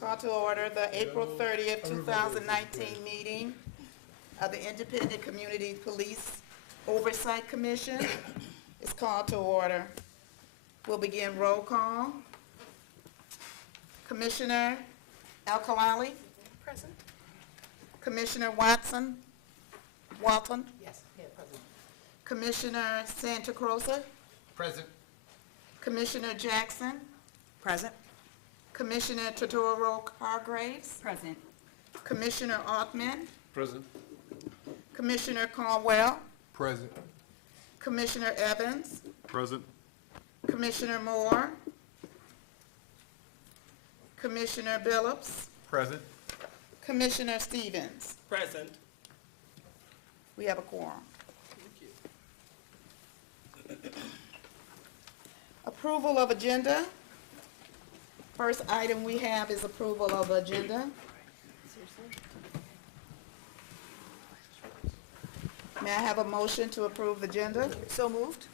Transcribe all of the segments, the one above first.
Call to order the April 30th, 2019 meeting of the Independent Community Police Oversight Commission. Is called to order. We'll begin roll call. Commissioner Al-Khalali? Present. Commissioner Walton? Yes, present. Commissioner Santa Rosa? Present. Commissioner Jackson? Present. Commissioner Totoro Hargraves? Present. Commissioner Altman? Present. Commissioner Caldwell? Present. Commissioner Evans? Present. Commissioner Moore? Commissioner Billups? Present. Commissioner Stevens? Present. We have a quorum. Approval of agenda. First item we have is approval of agenda. May I have a motion to approve the agenda? So moved.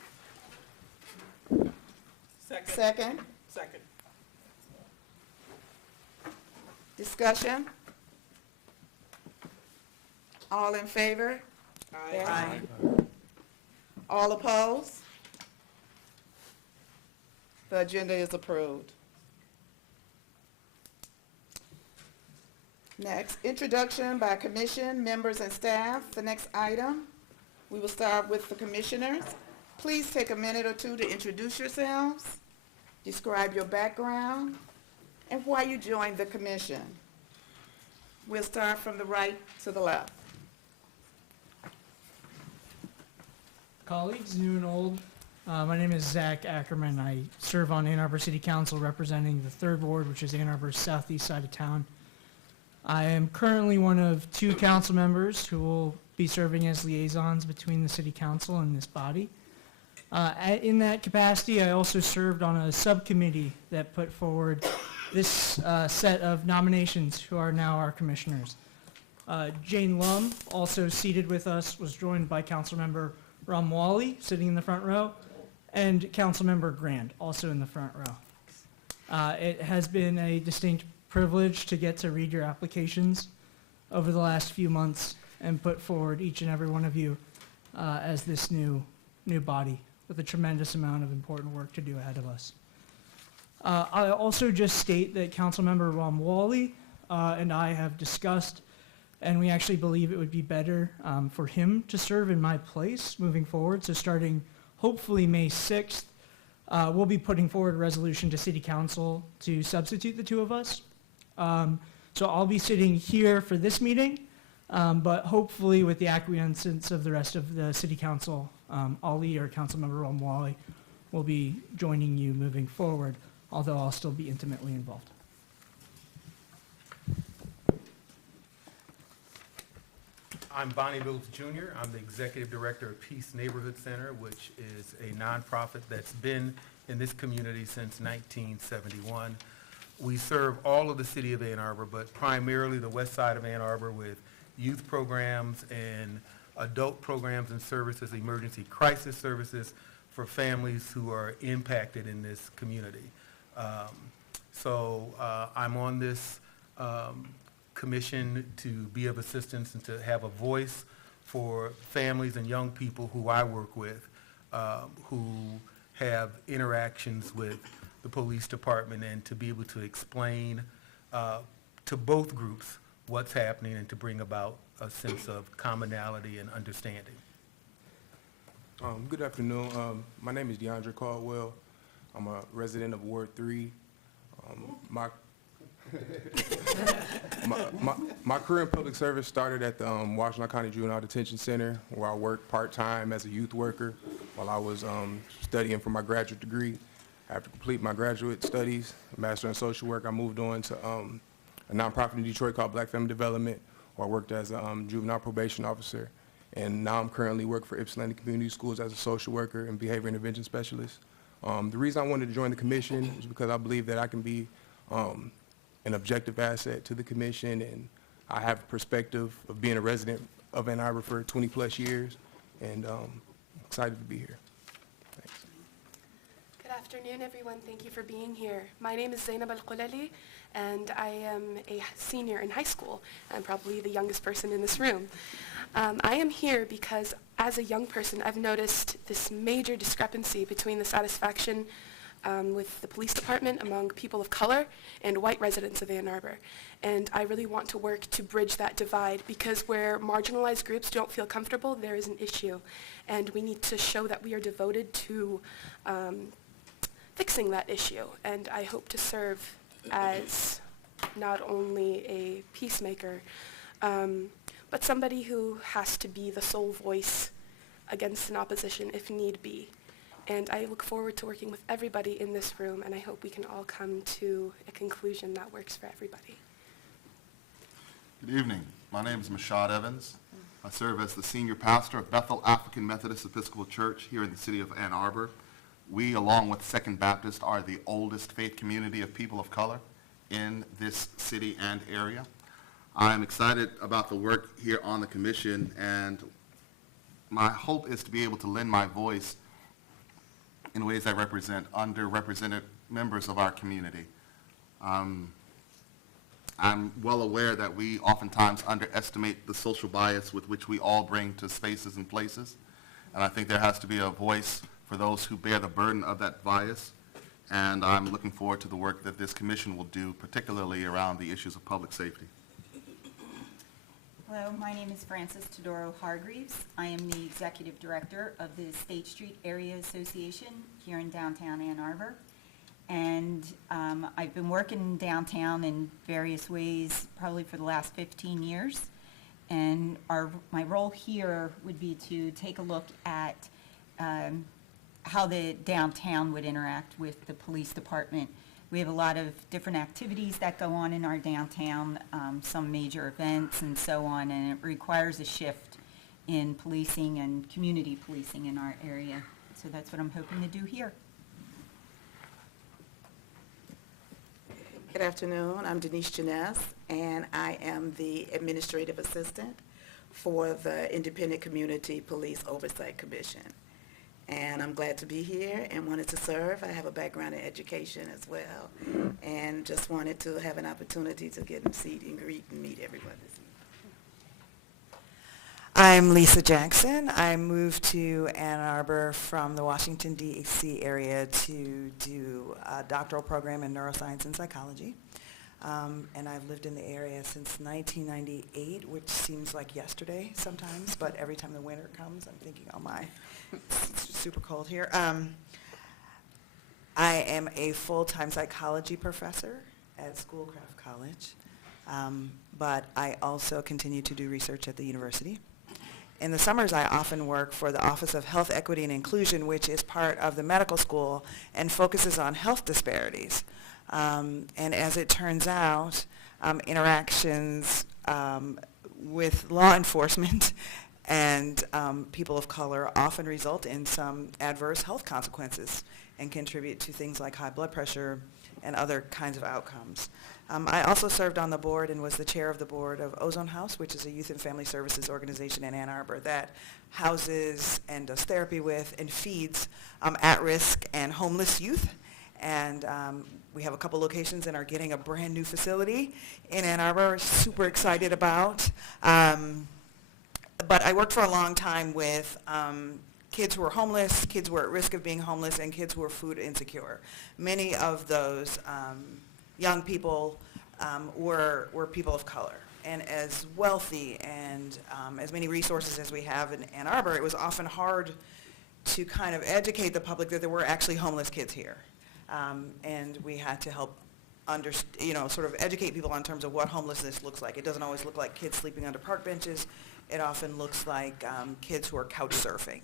Second. Second. Discussion? All in favor? Aye. All opposed? The agenda is approved. Next, introduction by commission, members, and staff. The next item, we will start with the commissioners. Please take a minute or two to introduce yourselves, describe your background, and why you joined the commission. We'll start from the right to the left. Colleagues, new and old. My name is Zach Ackerman. I serve on Ann Arbor City Council representing the 3rd Ward, which is Ann Arbor's southeast side of town. I am currently one of 2 council members who will be serving as liaisons between the City Council and this body. In that capacity, I also served on a subcommittee that put forward this set of nominations who are now our commissioners. Jane Lum, also seated with us, was joined by Councilmember Ramwali, sitting in the front row, and Councilmember Grand, also in the front row. It has been a distinct privilege to get to read your applications over the last few months and put forward each and every one of you as this new body with a tremendous amount of important work to do ahead of us. I also just state that Councilmember Ramwali and I have discussed, and we actually believe it would be better for him to serve in my place moving forward. So starting hopefully May 6th, we'll be putting forward a resolution to City Council to substitute the 2 of us. So I'll be sitting here for this meeting, but hopefully with the acquiescence of the rest of the City Council, Ali or Councilmember Ramwali will be joining you moving forward, although I'll still be intimately involved. I'm Bonnie Billups Jr. I'm the Executive Director of Peace Neighborhood Center, which is a nonprofit that's been in this community since 1971. We serve all of the city of Ann Arbor, but primarily the west side of Ann Arbor with youth programs and adult programs and services, emergency crisis services for families who are impacted in this community. I'm on this commission to be of assistance and to have a voice for families and young people who I work with who have interactions with the police department, and to be able to explain to both groups what's happening and to bring about a sense of commonality and understanding. Good afternoon. My name is DeAndre Caldwell. I'm a resident of Ward 3. My career in public service started at the Washington County Juvenile Detention Center, where I worked part-time as a youth worker while I was studying for my graduate degree. After completing my graduate studies, a Master in Social Work, I moved on to a nonprofit in Detroit called Black Family Development, where I worked as a juvenile probation officer. And now I'm currently working for Ypsilanti Community Schools as a social worker and behavior intervention specialist. The reason I wanted to join the commission is because I believe that I can be an objective asset to the commission, and I have a perspective of being a resident of Ann Arbor for 20 plus years, and excited to be here. Thanks. Good afternoon. afternoon, everyone. Thank you for being here. My name is Zainab Al-Qulali, and I am a senior in high school. I'm probably the youngest person in this room. I am here because, as a young person, I've noticed this major discrepancy between the satisfaction with the police department among people of color and white residents of Ann Arbor. And I really want to work to bridge that divide, because where marginalized groups don't feel comfortable, there is an issue. And we need to show that we are devoted to fixing that issue. And I hope to serve as not only a peacemaker, but somebody who has to be the sole voice against an opposition if need be. And I look forward to working with everybody in this room, and I hope we can all come to a conclusion that works for everybody. Good evening. My name is Mashhad Evans. I serve as the senior pastor of Bethel African Methodist Episcopal Church here in the city of Ann Arbor. We, along with Second Baptist, are the oldest faith community of people of color in this city and area. I'm excited about the work here on the commission, and my hope is to be able to lend my voice in ways that represent underrepresented members of our community. I'm well aware that we oftentimes underestimate the social bias with which we all bring to spaces and places, and I think there has to be a voice for those who bear the burden of that bias, and I'm looking forward to the work that this commission will do, particularly around the issues of public safety. Hello, my name is Frances Todoro Hargreaves. I am the Executive Director of the State Street Area Association here in downtown Ann Arbor. And I've been working downtown in various ways probably for the last 15 years. And my role here would be to take a look at how the downtown would interact with the police department. We have a lot of different activities that go on in our downtown, some major events and so on, and it requires a shift in policing and community policing in our area. So that's what I'm hoping to do here. Good afternoon. I'm Denise Janess, and I am the Administrative Assistant for the Independent Community Police Oversight Commission. And I'm glad to be here and wanted to serve. I have a background in education as well, and just wanted to have an opportunity to get in seat and greet and meet everyone this evening. I'm Lisa Jackson. I moved to Ann Arbor from the Washington, D.C. area to do a doctoral program in neuroscience and psychology. And I've lived in the area since 1998, which seems like yesterday sometimes, but every time the winter comes, I'm thinking, oh my, it's super cold here. I am a full-time psychology professor at Schoolcraft College, but I also continue to do research at the university. In the summers, I often work for the Office of Health Equity and Inclusion, which is part of the medical school and focuses on health disparities. And as it turns out, interactions with law enforcement and people of color often result in some adverse health consequences and contribute to things like high blood pressure and other kinds of outcomes. I also served on the board and was the chair of the board of Ozone House, which is a youth and family services organization in Ann Arbor that houses and does therapy with and feeds at-risk and homeless youth. And we have a couple locations and are getting a brand new facility in Ann Arbor, super excited about. But I worked for a long time with kids who are homeless, kids who are at risk of being homeless, and kids who are food insecure. Many of those young people were people of color. And as wealthy and as many resources as we have in Ann Arbor, it was often hard to kind of educate the public that there were actually homeless kids here. And we had to help sort of educate people in terms of what homelessness looks like. It doesn't always look like kids sleeping under park benches. It often looks like kids who are couch surfing,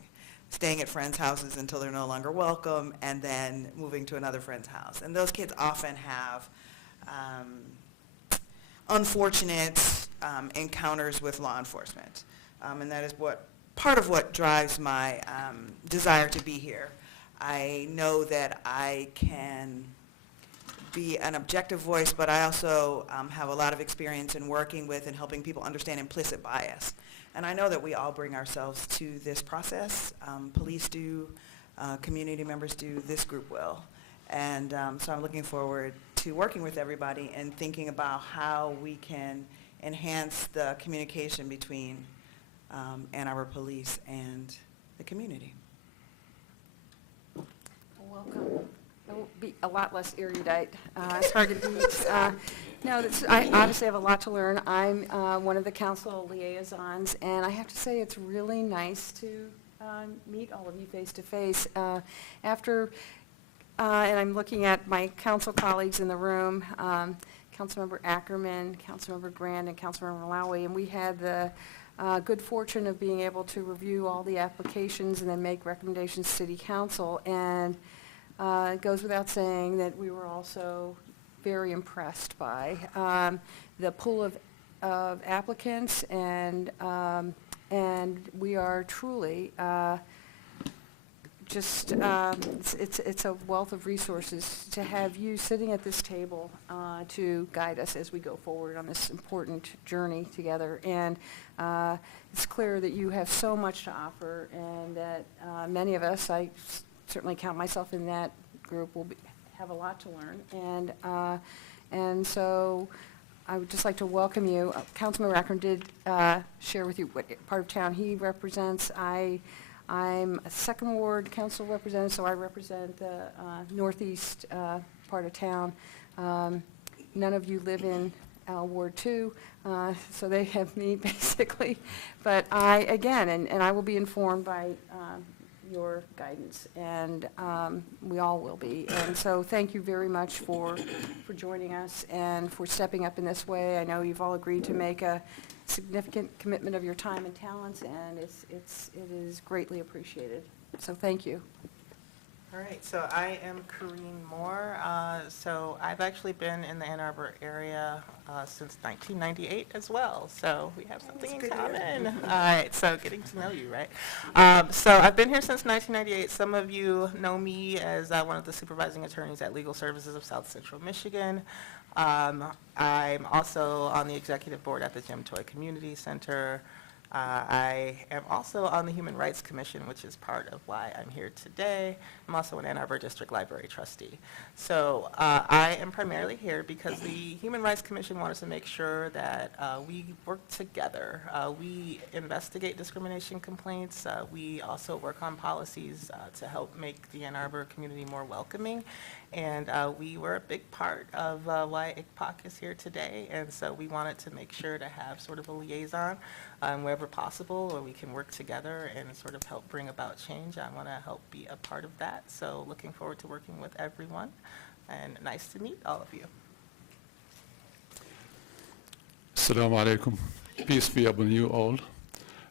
staying at friends' houses until they're no longer welcome, and then moving to another friend's house. And those kids often have unfortunate encounters with law enforcement. And that is part of what drives my desire to be here. I know that I can be an objective voice, but I also have a lot of experience in working with and helping people understand implicit bias. And I know that we all bring ourselves to this process. Police do, community members do, this group will. And so I'm looking forward to working with everybody and thinking about how we can enhance the communication between Ann Arbor Police and the community. Welcome. It will be a lot less erudite target beats. No, I obviously have a lot to learn. I'm one of the council liaisons, and I have to say it's really nice to meet all of you face to face. After, and I'm looking at my council colleagues in the room, Councilmember Ackerman, Councilmember Grand, and Councilmember Malawi, and we had the good fortune of being able to review all the applications and then make recommendations to City Council. And it goes without saying that we were also very impressed by the pool of applicants, and we are truly just it's a wealth of resources to have you sitting at this table to guide us as we go forward on this important journey together. And it's clear that you have so much to offer, and that many of us, I certainly count myself in that group, will have a lot to learn. And so I would just like to welcome you. Councilmember Akron did share with you what part of town he represents. I'm a second ward council representative, so I represent the northeast part of town. None of you live in Ward 2, so they have me basically. But again, and I will be informed by your guidance, and we all will be. And so thank you very much for joining us and for stepping up in this way. I know you've all agreed to make a significant commitment of your time and talents, and it is greatly appreciated. So thank you. All right, so I am Corrine Moore. So I've actually been in the Ann Arbor area since 1998 as well. So we have something in common. All right, so getting to know you, right? So I've been here since 1998. Some of you know me as one of the supervising attorneys at Legal Services of South Central Michigan. I'm also on the executive board at the Jim Toy Community Center. I am also on the Human Rights Commission, which is part of why I'm here today. I'm also an Ann Arbor District Library trustee. So I am primarily here because the Human Rights Commission wanted to make sure that we work together. We investigate discrimination complaints. We also work on policies to help make the Ann Arbor community more welcoming. And we were a big part of why ICPOC is here today, and so we wanted to make sure to have sort of a liaison wherever possible, where we can work together and sort of help bring about change. I want to help be a part of that, so looking forward to working with everyone, and nice to meet all of you. Assalamu alaikum. Peace be upon you all.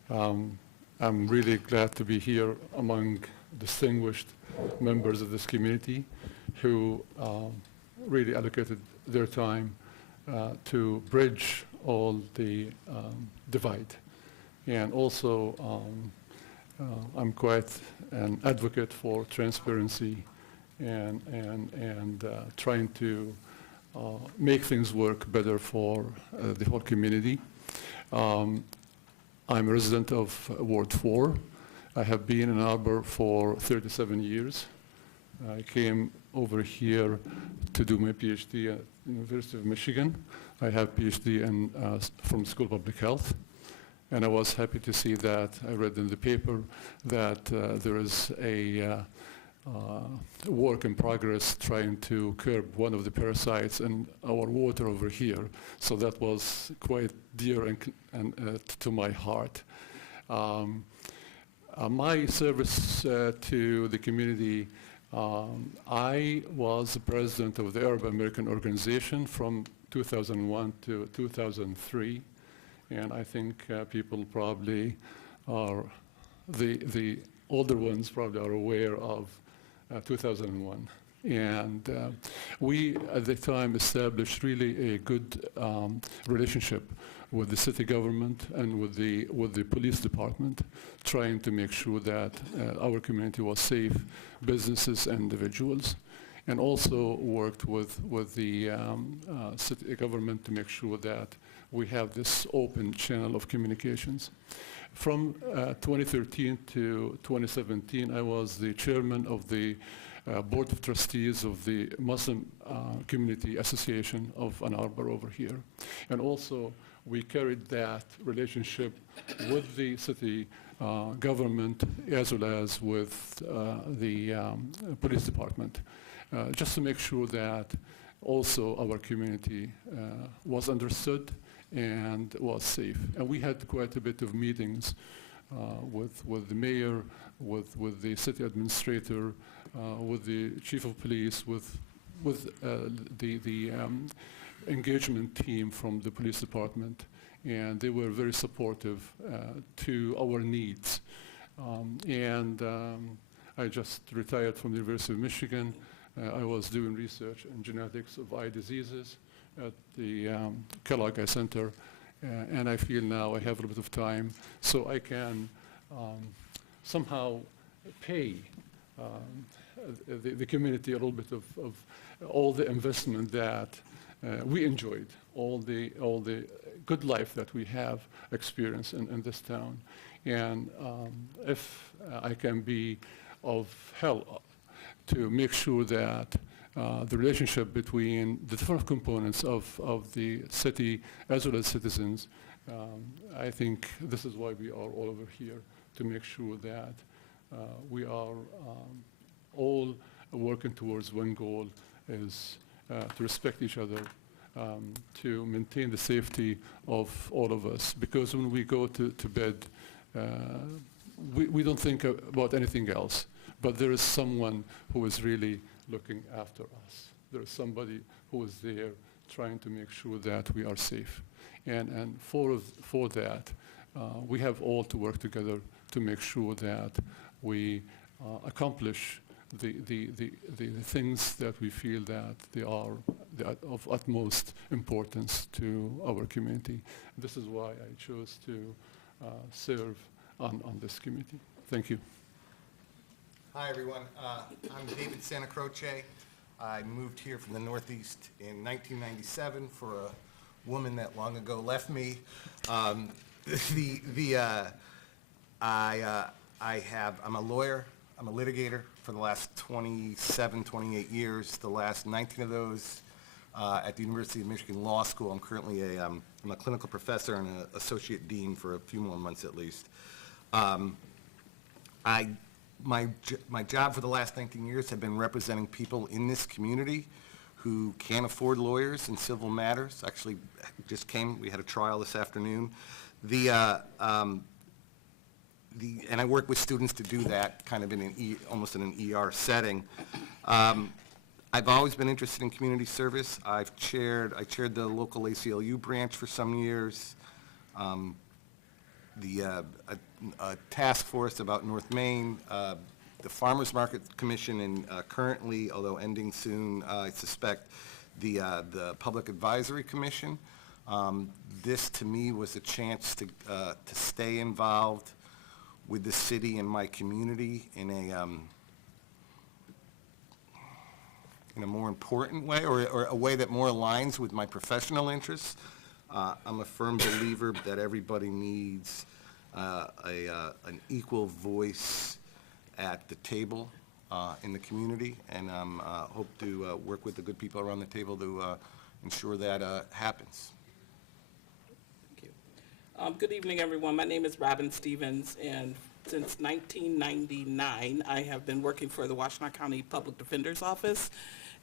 I'm really glad to be here among distinguished members of this community who really allocated their time to bridge all the divide. And also, I'm quite an advocate for transparency and trying to make things work better for the whole community. I'm a resident of Ward 4. I have been in Ann Arbor for 37 years. I came over here to do my PhD at the University of Michigan. I have PhD from School of Public Health. And I was happy to see that, I read in the paper that there is a work in progress trying to curb one of the parasites in our water over here. So that was quite dear and to my heart. My service to the community, I was the president of the Arab American Organization from 2001 to 2003, and I think people probably are, the older ones probably are aware of 2001. And we, at the time, established really a good relationship with the city government and with the police department, trying to make sure that our community was safe, businesses and individuals. and also worked with the city government to make sure that we have this open channel of communications. From 2013 to 2017, I was the chairman of the Board of Trustees of the Muslim Community Association of Ann Arbor over here. And also, we carried that relationship with the city government as well as with the police department, just to make sure that also our community was understood and was safe. And we had quite a bit of meetings with the mayor, with the city administrator, with the chief of police, with the engagement team from the police department, and they were very supportive to our needs. I just retired from the University of Michigan. I was doing research in genetics of eye diseases at the Kellogg Eye Center, and I feel now I have a little bit of time, so I can somehow pay the community a little bit of all the investment that we enjoyed, all the good life that we have experienced in this town. And if I can be of help to make sure that the relationship between the different components of the city as well as citizens, I think this is why we are all over here, to make sure that we are all working towards one goal, is to respect each other, to maintain the safety of all of us. Because when we go to bed, we don't think about anything else, but there is someone who is really looking after us. There is somebody who is there trying to make sure that we are safe. And for that, we have all to work together to make sure that we accomplish the things that we feel that they are of utmost importance to our community. This is why I chose to serve on this committee. Thank you. Hi, everyone. I'm David Santa Croce. I moved here from the Northeast in 1997 for a woman that long ago left me. I'm a lawyer. I'm a litigator for the last 27, 28 years. The last 19 of those at the University of Michigan Law School. I'm currently I'm a clinical professor and an associate dean for a few more months at least. My job for the last 19 years have been representing people in this community who can't afford lawyers in civil matters. Actually, just came, we had a trial this afternoon. And I work with students to do that kind of in almost in an ER setting. I've always been interested in community service. I chaired the local ACLU branch for some years. A task force about North Main, the Farmers Market Commission, and currently, although ending soon, I suspect, the Public Advisory Commission. This, to me, was a chance to stay involved with the city and my community in a more important way, or a way that more aligns with my professional interests. I'm a firm believer that everybody needs an equal voice at the table in the community, and hope to work with the good people around the table to ensure that happens. Thank you. Good evening, everyone. My name is Robin Stevens, and since 1999, I have been working for the Washtenaw County Public Defender's Office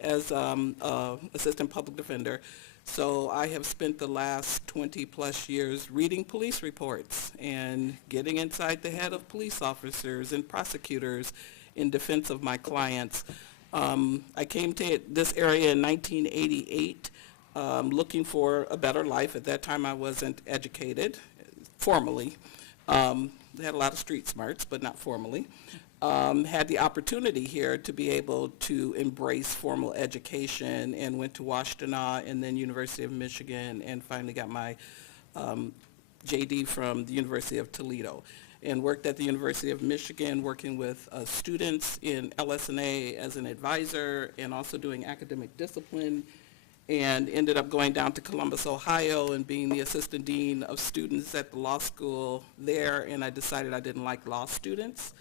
as Assistant Public Defender. So I have spent the last 20-plus years reading police reports and getting inside the head of police officers and prosecutors in defense of my clients. I came to this area in 1988 looking for a better life. At that time, I wasn't educated formally. Had a lot of street smarts, but not formally. Had the opportunity here to be able to embrace formal education, and went to Washtenaw and then University of Michigan, and finally got my JD from the University of Toledo. and worked at the University of Michigan working with students in LS&A as an advisor and also doing academic discipline, and ended up going down to Columbus, Ohio, and being the assistant dean of students at the law school there, and I decided I didn't like law students.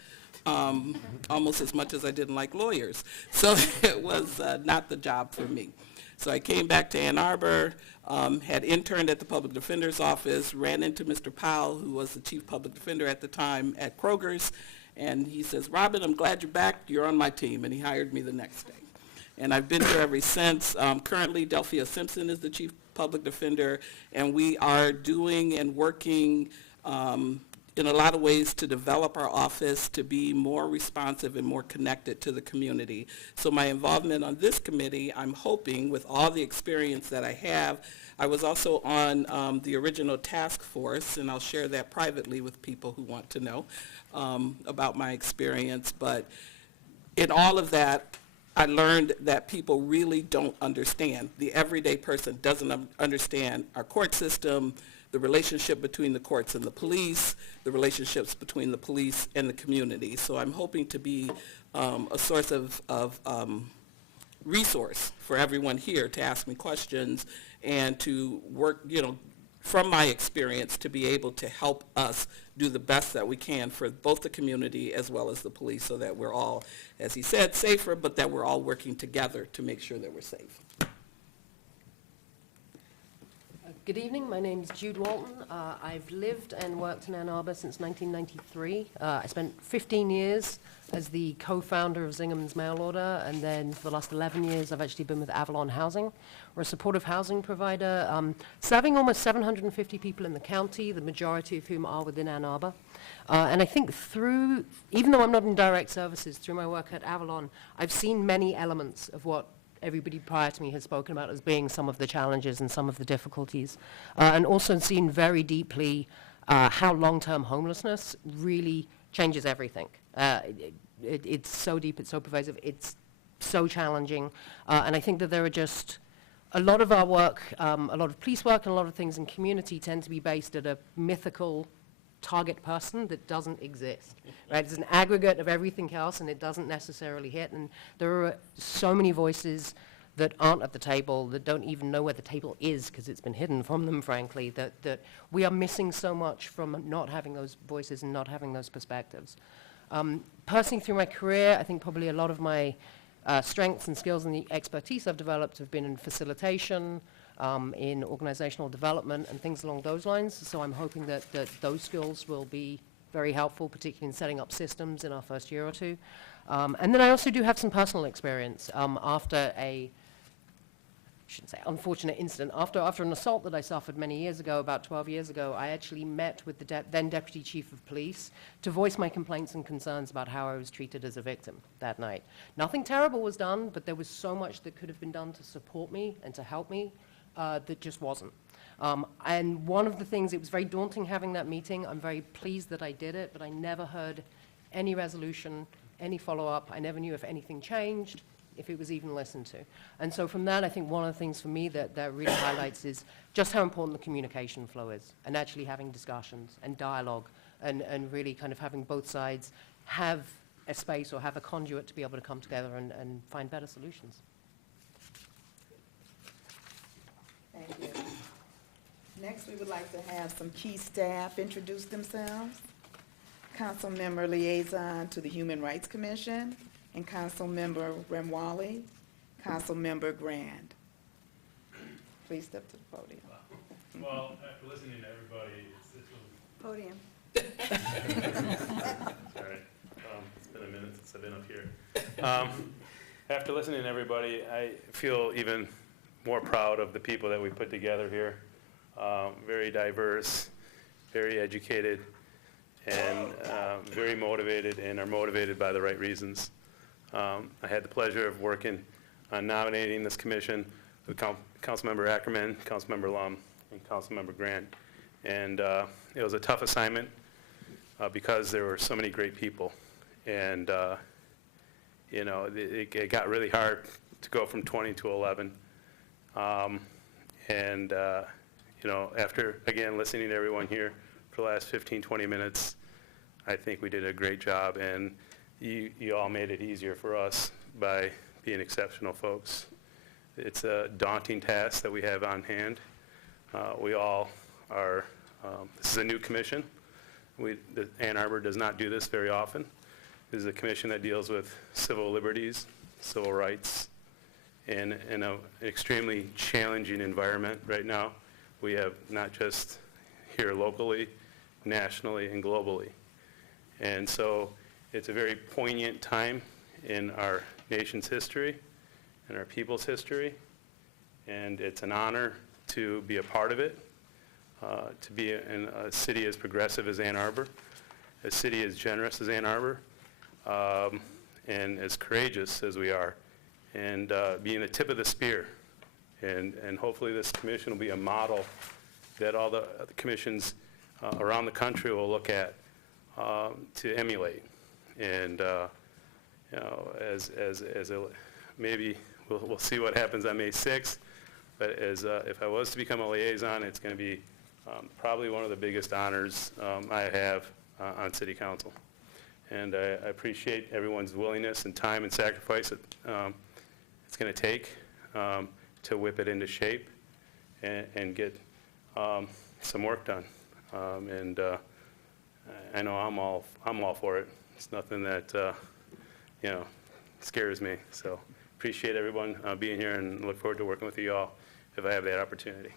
Almost as much as I didn't like lawyers. So it was not the job for me. So I came back to Ann Arbor, had interned at the public defender's office, ran into Mr. Powell, who was the chief public defender at the time at Kroger's, and he says, "Robin, I'm glad you're back. You're on my team," and he hired me the next day. And I've been here ever since. Currently, Delphia Simpson is the chief public defender, and we are doing and working in a lot of ways to develop our office to be more responsive and more connected to the community. So my involvement on this committee, I'm hoping, with all the experience that I have, I was also on the original task force, and I'll share that privately with people who want to know about my experience. But in all of that, I learned that people really don't understand. The everyday person doesn't understand our court system, the relationship between the courts and the police, the relationships between the police and the community. So I'm hoping to be a source of resource for everyone here to ask me questions and to work, from my experience to be able to help us do the best that we can for both the community as well as the police, so that we're all, as he said, safer, but that we're all working together to make sure that we're safe. Good evening, my name is Jude Walton. I've lived and worked in Ann Arbor since 1993. I spent 15 years as the co-founder of Zingham's Mail Order, and then for the last 11 years I've actually been with Avalon Housing. We're a supportive housing provider, serving almost 750 people in the county, the majority of whom are within Ann Arbor. And I think even though I'm not in direct services, through my work at Avalon, I've seen many elements of what everybody prior to me has spoken about as being some of the challenges and some of the difficulties, and also seen very deeply how long-term homelessness really changes everything. It's so deep, it's so pervasive, it's so challenging, and I think that there are just a lot of our work, a lot of police work and a lot of things in community tend to be based at a mythical target person that doesn't exist, right? It's an aggregate of everything else, and it doesn't necessarily hit. And there are so many voices that aren't at the table, that don't even know where the table is because it's been hidden from them, frankly, that we are missing so much from not having those voices and not having those perspectives. Personally, through my career, I think probably a lot of my strengths and skills and the expertise I've developed have been in facilitation, in organizational development and things along those lines. So I'm hoping that those skills will be very helpful, particularly in setting up systems in our first year or two. And then I also do have some personal experience after I shouldn't say unfortunate incident. After an assault that I suffered many years ago, about 12 years ago, I actually met with the then Deputy Chief of Police to voice my complaints and concerns about how I was treated as a victim that night. Nothing terrible was done, but there was so much that could have been done to support me and to help me that just wasn't. And one of the things, it was very daunting having that meeting. I'm very pleased that I did it, but I never heard any resolution, any follow-up. I never knew if anything changed, if it was even listened to. And so from that, I think one of the things for me that really highlights is just how important the communication flow is, and actually having discussions and dialogue, and really kind of having both sides have a space or have a conduit to be able to come together and find better solutions. Thank you. Next, we would like to have some key staff introduce themselves. Council Member Liaison to the Human Rights Commission, and Council Member Remwali, Council Member Grand. Please step to the podium. Well, after listening to everybody, it's Podium. sorry. It's been a minute since I've been up here. After listening to everybody, I feel even more proud of the people that we put together here. Very diverse, very educated, and very motivated, and are motivated by the right reasons. I had the pleasure of working on nominating this commission with Councilmember Ackerman, Councilmember Lum, and Councilmember Grant. And it was a tough assignment because there were so many great people. And it got really hard to go from 20 to 11. After, again, listening to everyone here for the last 15, 20 minutes, I think we did a great job, and you all made it easier for us by being exceptional folks. It's a daunting task that we have on hand. We all are, this is a new commission. Ann Arbor does not do this very often. This is a commission that deals with civil liberties, civil rights, and in an extremely challenging environment right now. We have not just here locally, nationally, and globally. And so it's a very poignant time in our nation's history and our people's history, and it's an honor to be a part of it, to be in a city as progressive as Ann Arbor, a city as generous as Ann Arbor, and as courageous as we are, and being the tip of the spear. And hopefully this commission will be a model that all the commissions around the country will look at to emulate. And you know, as a, maybe we'll see what happens on May 6th, but as if I was to become a liaison, it's going to be probably one of the biggest honors I have on City Council. And I appreciate everyone's willingness and time and sacrifice it's going to take to whip it into shape and get some work done. And I know I'm all for it. It's nothing that you know, scares me. So appreciate everyone being here, and look forward to working with you all if I have that opportunity.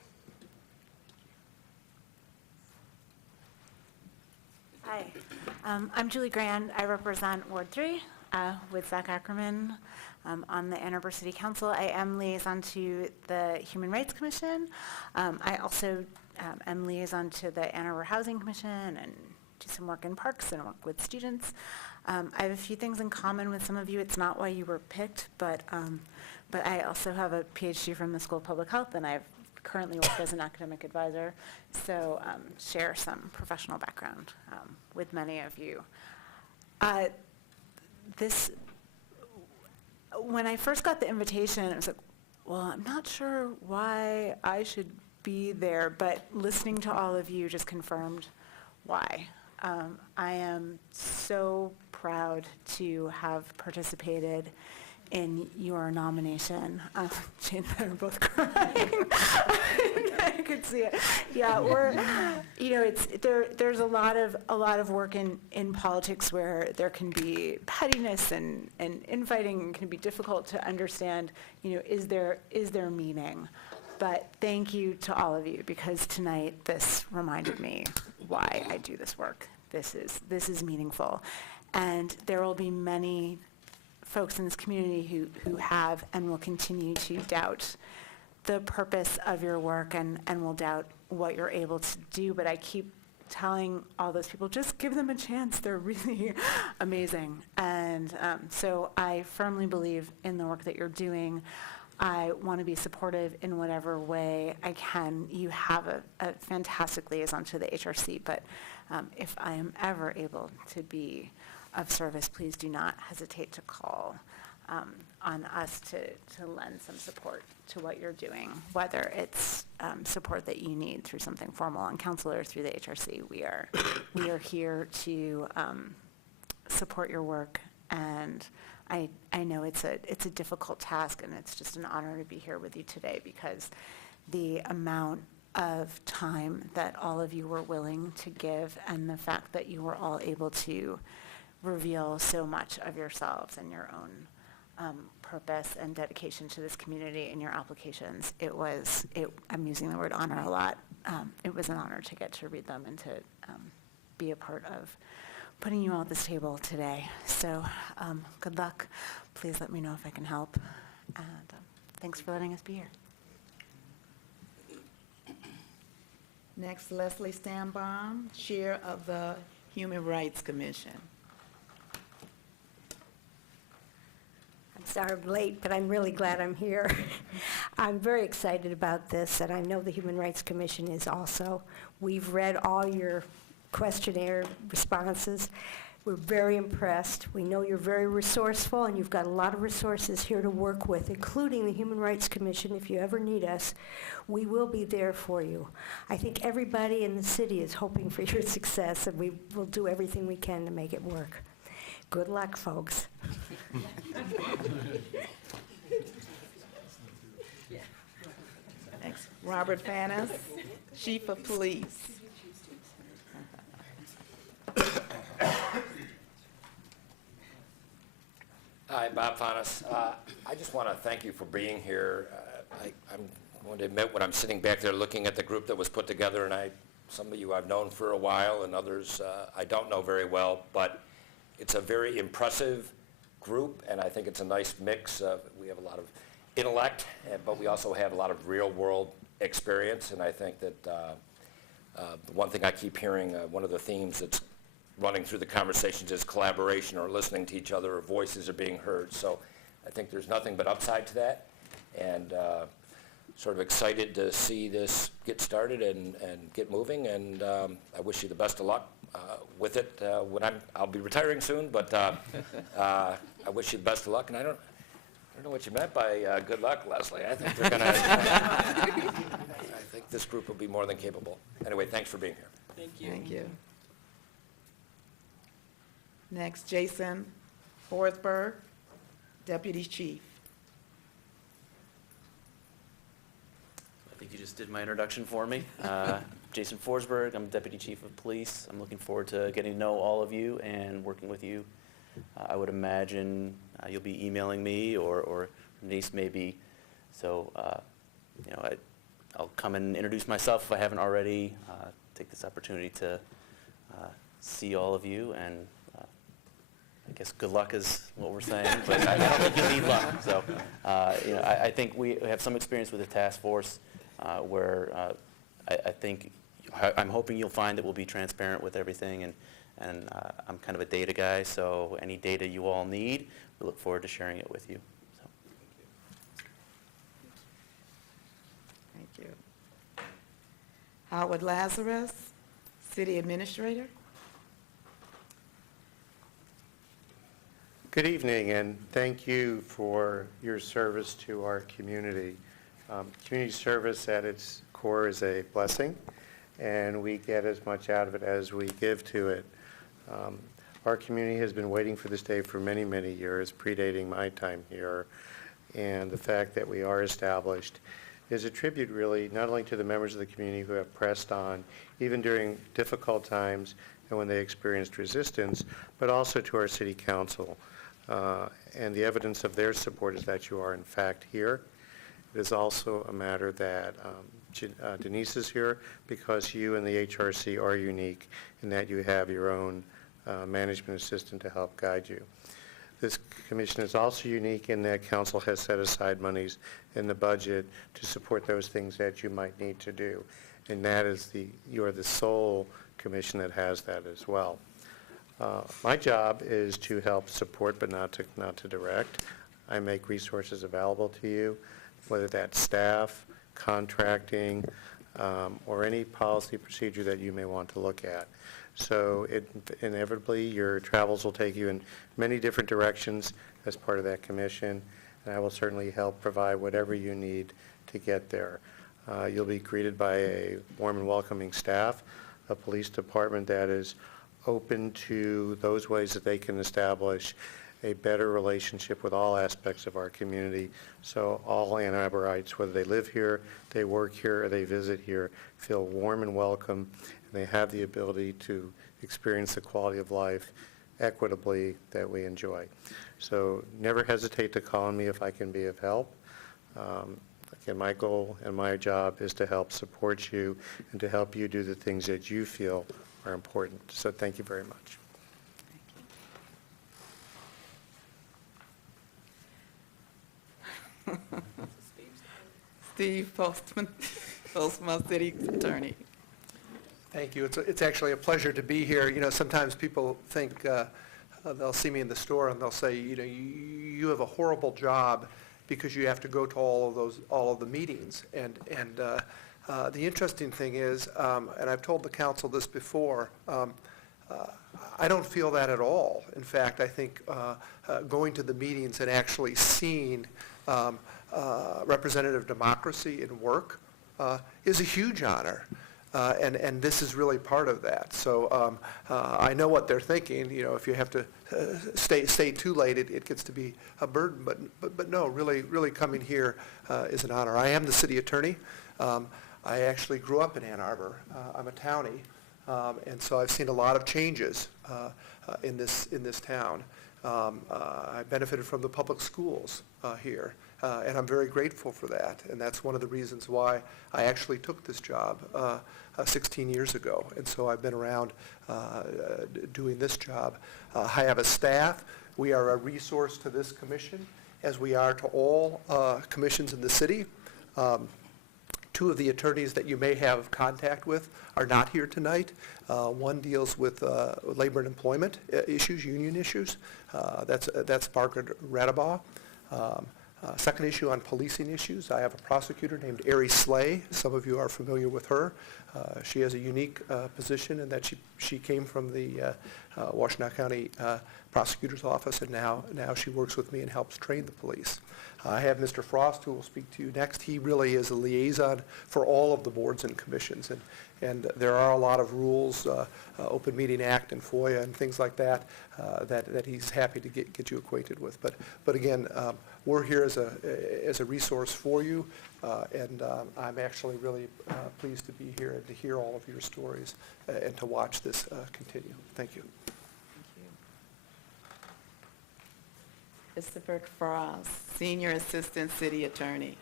Hi, I'm Julie Grand. I represent Ward 3 with Zach Ackerman on the Ann Arbor City Council. I am liaison to the Human Rights Commission. I also am liaison to the Ann Arbor Housing Commission and do some work in parks and work with students. I have a few things in common with some of you. It's not why you were picked, but I also have a PhD from the School of Public Health, and I've currently work as an academic advisor, so share some professional background with many of you. When I first got the invitation, I was like, well, I'm not sure why I should be there, but listening to all of you just confirmed why. I am so proud to have participated in your nomination. Jane and I are both crying. I could see it. Yeah, you know, there's a lot of work in politics where there can be pettiness and infighting, and can be difficult to understand, you know, is there meaning? But thank you to all of you, because tonight this reminded me why I do this work. This is meaningful. And there will be many folks in this community who have and will continue to doubt the purpose of your work and will doubt what you're able to do. But I keep telling all those people, just give them a chance. They're really amazing. And so I firmly believe in the work that you're doing. I want to be supportive in whatever way I can. You have a fantastic liaison to the HRC, but if I am ever able to be of service, please do not hesitate to call on us to lend some support to what you're doing, whether it's support that you need through something formal on council or through the HRC. We are here to support your work, and I know it's a difficult task, and it's just an honor to be here with you today, because the amount of time that all of you were willing to give, and the fact that you were all able to reveal so much of yourselves and your own purpose and dedication to this community in your applications. I'm using the word honor a lot. It was an honor to get to read them and to be a part of putting you all at this table today. So good luck. Please let me know if I can help. And thanks for letting us be here. Next, Leslie Stanbaum, Chair of the Human Rights Commission. I'm sorry I'm late, but I'm really glad I'm here. I'm very excited about this, and I know the Human Rights Commission is also. We've read all your questionnaire responses. We're very impressed. We know you're very resourceful, and you've got a lot of resources here to work with, including the Human Rights Commission. If you ever need us, we will be there for you. I think everybody in the city is hoping for your success, and we will do everything we can to make it work. Good luck, folks. Next, Robert Fanas, Chief of Police. Hi, Bob Fanas. I just want to thank you for being here. I'm going to admit when I'm sitting back there looking at the group that was put together, and some of you I've known for a while and others I don't know very well, but it's a very impressive group, and I think it's a nice mix. We have a lot of intellect, but we also have a lot of real-world experience, and I think that the one thing I keep hearing, one of the themes that's running through the conversations is collaboration or listening to each other or voices are being heard. So I think there's nothing but upside to that, and sort of excited to see this get started and get moving, and I wish you the best of luck with it. I'll be retiring soon, but I wish you the best of luck, and I don't know what you meant by good luck, Leslie. I think they're gonna, I think this group will be more than capable. Anyway, thanks for being here. Thank you. Thank you. Next, Jason Forsberg, Deputy Chief. I think you just did my introduction for me. Jason Forsberg, I'm Deputy Chief of Police. I'm looking forward to getting to know all of you and working with you. I would imagine you'll be emailing me or Denise maybe. So, I'll come and introduce myself if I haven't already. Take this opportunity to see all of you, and I guess good luck is what we're saying, but I don't think you need luck. So, I think we have some experience with the task force where I think, I'm hoping you'll find that we'll be transparent with everything, and I'm kind of a data guy, so any data you all need, we look forward to sharing it with you. So. Thank you. Howard Lazarus, City Administrator. Good evening, and thank you for your service to our community. Community service at its core is a blessing, and we get as much out of it as we give to it. Our community has been waiting for this day for many, many years, predating my time here, and the fact that we are established is a tribute really not only to the members of the community who have pressed on, even during difficult times and when they experienced resistance, but also to our city council. And the evidence of their support is that you are in fact here. It is also a matter that Denise is here because you and the HRC are unique in that you have your own management assistant to help guide you. This commission is also unique in that council has set aside monies in the budget to support those things that you might need to do. And that is you are the sole commission that has that as well. My job is to help support but not to direct. I make resources available to you, whether that's staff, contracting, or any policy procedure that you may want to look at. So inevitably, your travels will take you in many different directions as part of that commission, and I will certainly help provide whatever you need to get there. You'll be greeted by a warm and welcoming staff, a police department that is open to those ways that they can establish a better relationship with all aspects of our community. So all Ann Arborites, whether they live here, they work here, or they visit here, feel warm and welcome, and they have the ability to experience the quality of life equitably that we enjoy. So never hesitate to call on me if I can be of help. Again, my goal and my job is to help support you and to help you do the things that you feel are important. So thank you very much. Steve Postman, City Attorney. Thank you. It's actually a pleasure to be here. You know, sometimes people think they'll see me in the store and they'll say, you know, you have a horrible job because you have to go to all of the meetings. And the interesting thing is, and I've told the council this before, I don't feel that at all. In fact, I think going to the meetings and actually seeing representative democracy in work is a huge honor. And this is really part of that. So I know what they're thinking. You know, if you have to stay too late, it gets to be a burden. But no, really coming here is an honor. I am the city attorney. I actually grew up in Ann Arbor. I'm a townie, and so I've seen a lot of changes in this town. I benefited from the public schools here, and I'm very grateful for that. And that's one of the reasons why I actually took this job 16 years ago. And so I've been around doing this job. I have a staff. We are a resource to this commission, as we are to all commissions in the city. Two of the attorneys that you may have contact with are not here tonight. One deals with labor and employment issues, union issues. That's Margaret Radabaugh. Second issue on policing issues, I have a prosecutor named Ari Slay. Some of you are familiar with her. She has a unique position in that she came from the Washtenaw County Prosecutor's Office, and now she works with me and helps train the police. I have Mr. Frost, who will speak to you next. He really is a liaison for all of the boards and commissions, and there are a lot of rules, Open Meeting Act and FOIA and things like that, that he's happy to get you acquainted with. But again, we're here as a resource for you, and I'm actually really pleased to be here and to hear all of your stories and to watch this continue. Thank you. Christopher Frost, Senior Assistant City Attorney.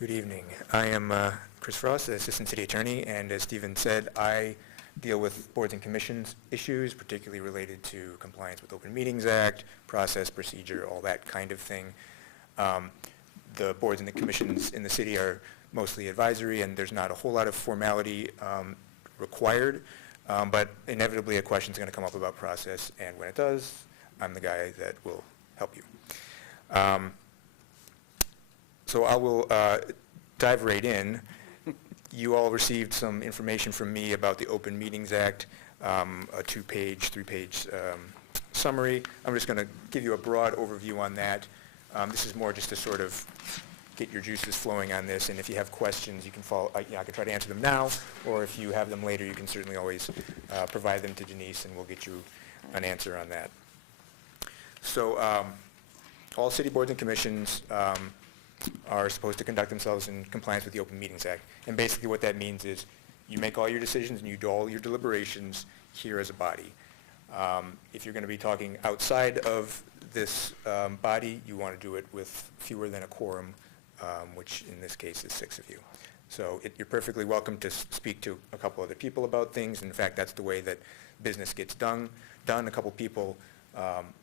Good evening. I am Chris Frost, the Assistant City Attorney, and as Stephen said, I deal with boards and commissions issues, particularly related to compliance with Open Meetings Act, process, procedure, all that kind of thing. The boards and the commissions in the city are mostly advisory, and there's not a whole lot of formality required, but inevitably a question is going to come up about process, and when it does, I'm the guy that will help you. So I will dive right in. You all received some information from me about the Open Meetings Act, a 2-page, 3-page summary. I'm just going to give you a broad overview on that. This is more just to sort of get your juices flowing on this, and if you have questions, you can follow. I can try to answer them now, or if you have them later, you can certainly always provide them to Denise, and we'll get you an answer on that. So all city boards and commissions are supposed to conduct themselves in compliance with the Open Meetings Act. And basically what that means is you make all your decisions and you do all your deliberations here as a body. If you're going to be talking outside of this body, you want to do it with fewer than a quorum, which in this case is 6 of you. So you're perfectly welcome to speak to a couple other people about things. In fact, that's the way that business gets done. A couple people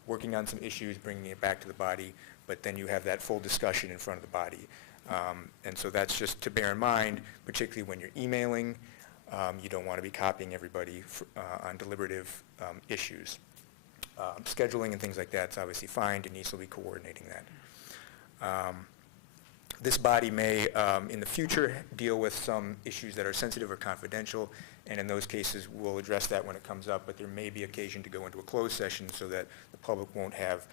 working on some issues, bringing it back to the body, but then you have that full discussion in front of the body. And so that's just to bear in mind, particularly when you're emailing. You don't want to be copying everybody on deliberative issues. Scheduling and things like that's obviously fine. Denise will be coordinating that. This body may, in the future, deal with some issues that are sensitive or confidential, and in those cases, we'll address that when it comes up, but there may be occasion to go into a closed session so that the public won't have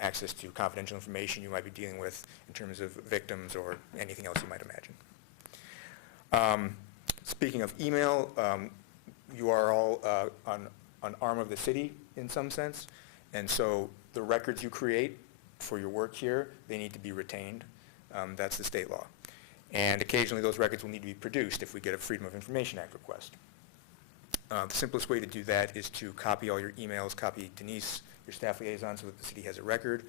access to confidential information you might be dealing with in terms of victims or anything else you might imagine. Speaking of email, you are all an arm of the city in some sense, and so the records you create for your work here, they need to be retained. That's the state law. And occasionally those records will need to be produced if we get a Freedom of Information Act request. The simplest way to do that is to copy all your emails, copy Denise, your staff liaison, so that the city has a record.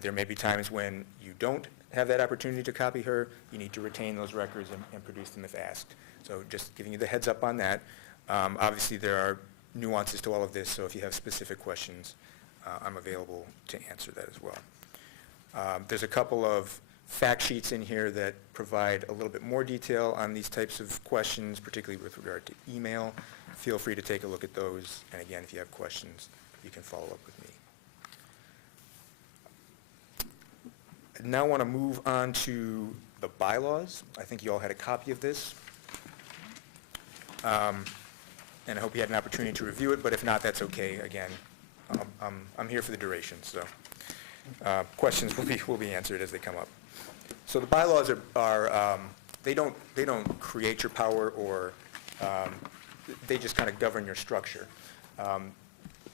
There may be times when you don't have that opportunity to copy her. You need to retain those records and produce them if asked. So just giving you the heads up on that. Obviously there are nuances to all of this, so if you have specific questions, I'm available to answer that as well. There's a couple of fact sheets in here that provide a little bit more detail on these types of questions, particularly with regard to email. Feel free to take a look at those, and again, if you have questions, you can follow up with me. I now want to move on to the bylaws. I think you all had a copy of this. and I hope you had an opportunity to review it, but if not, that's okay. Again, I'm here for the duration, so questions will be answered as they come up. So the bylaws they don't create your power, or they just kind of govern your structure.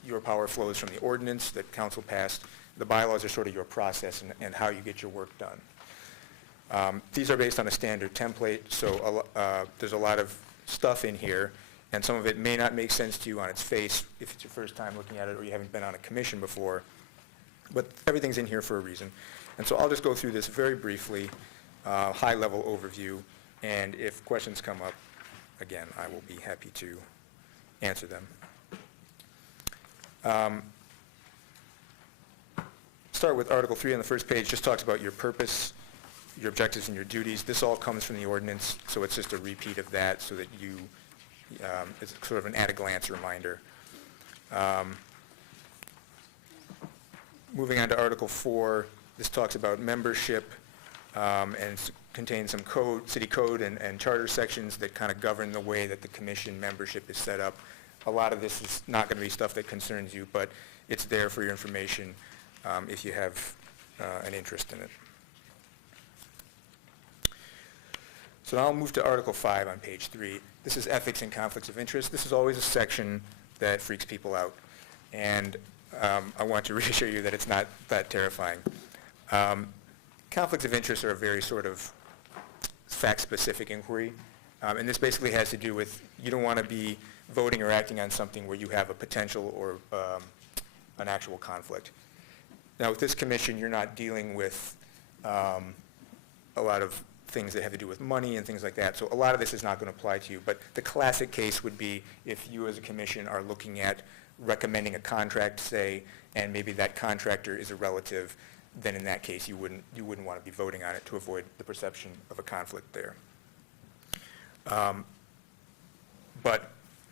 Your power flows from the ordinance that council passed. The bylaws are sort of your process and how you get your work done. These are based on a standard template, so there's a lot of stuff in here, and some of it may not make sense to you on its face if it's your first time looking at it or you haven't been on a commission before, but everything's in here for a reason. And so I'll just go through this very briefly, high-level overview, and if questions come up, again, I will be happy to answer them. Start with Article 3 on the first page, just talks about your purpose, your objectives, and your duties. This all comes from the ordinance, so it's just a repeat of that so that you, it's sort of an at-a-glance reminder. Moving on to Article 4, this talks about membership, and contains some code, city code and charter sections that kind of govern the way that the commission membership is set up. A lot of this is not going to be stuff that concerns you, but it's there for your information if you have an interest in it. So now I'll move to Article 5 on page 3. This is ethics and conflicts of interest. This is always a section that freaks people out, and I want to reassure you that it's not that terrifying. Conflicts of interest are a very sort of fact-specific inquiry, and this basically has to do with you don't want to be voting or acting on something where you have a potential or an actual conflict. Now, with this commission, you're not dealing with a lot of things that have to do with money and things like that, so a lot of this is not going to apply to you. But the classic case would be if you as a commission are looking at recommending a contract, say, and maybe that contractor is a relative, then in that case you wouldn't want to be voting on it to avoid the perception of a conflict there. But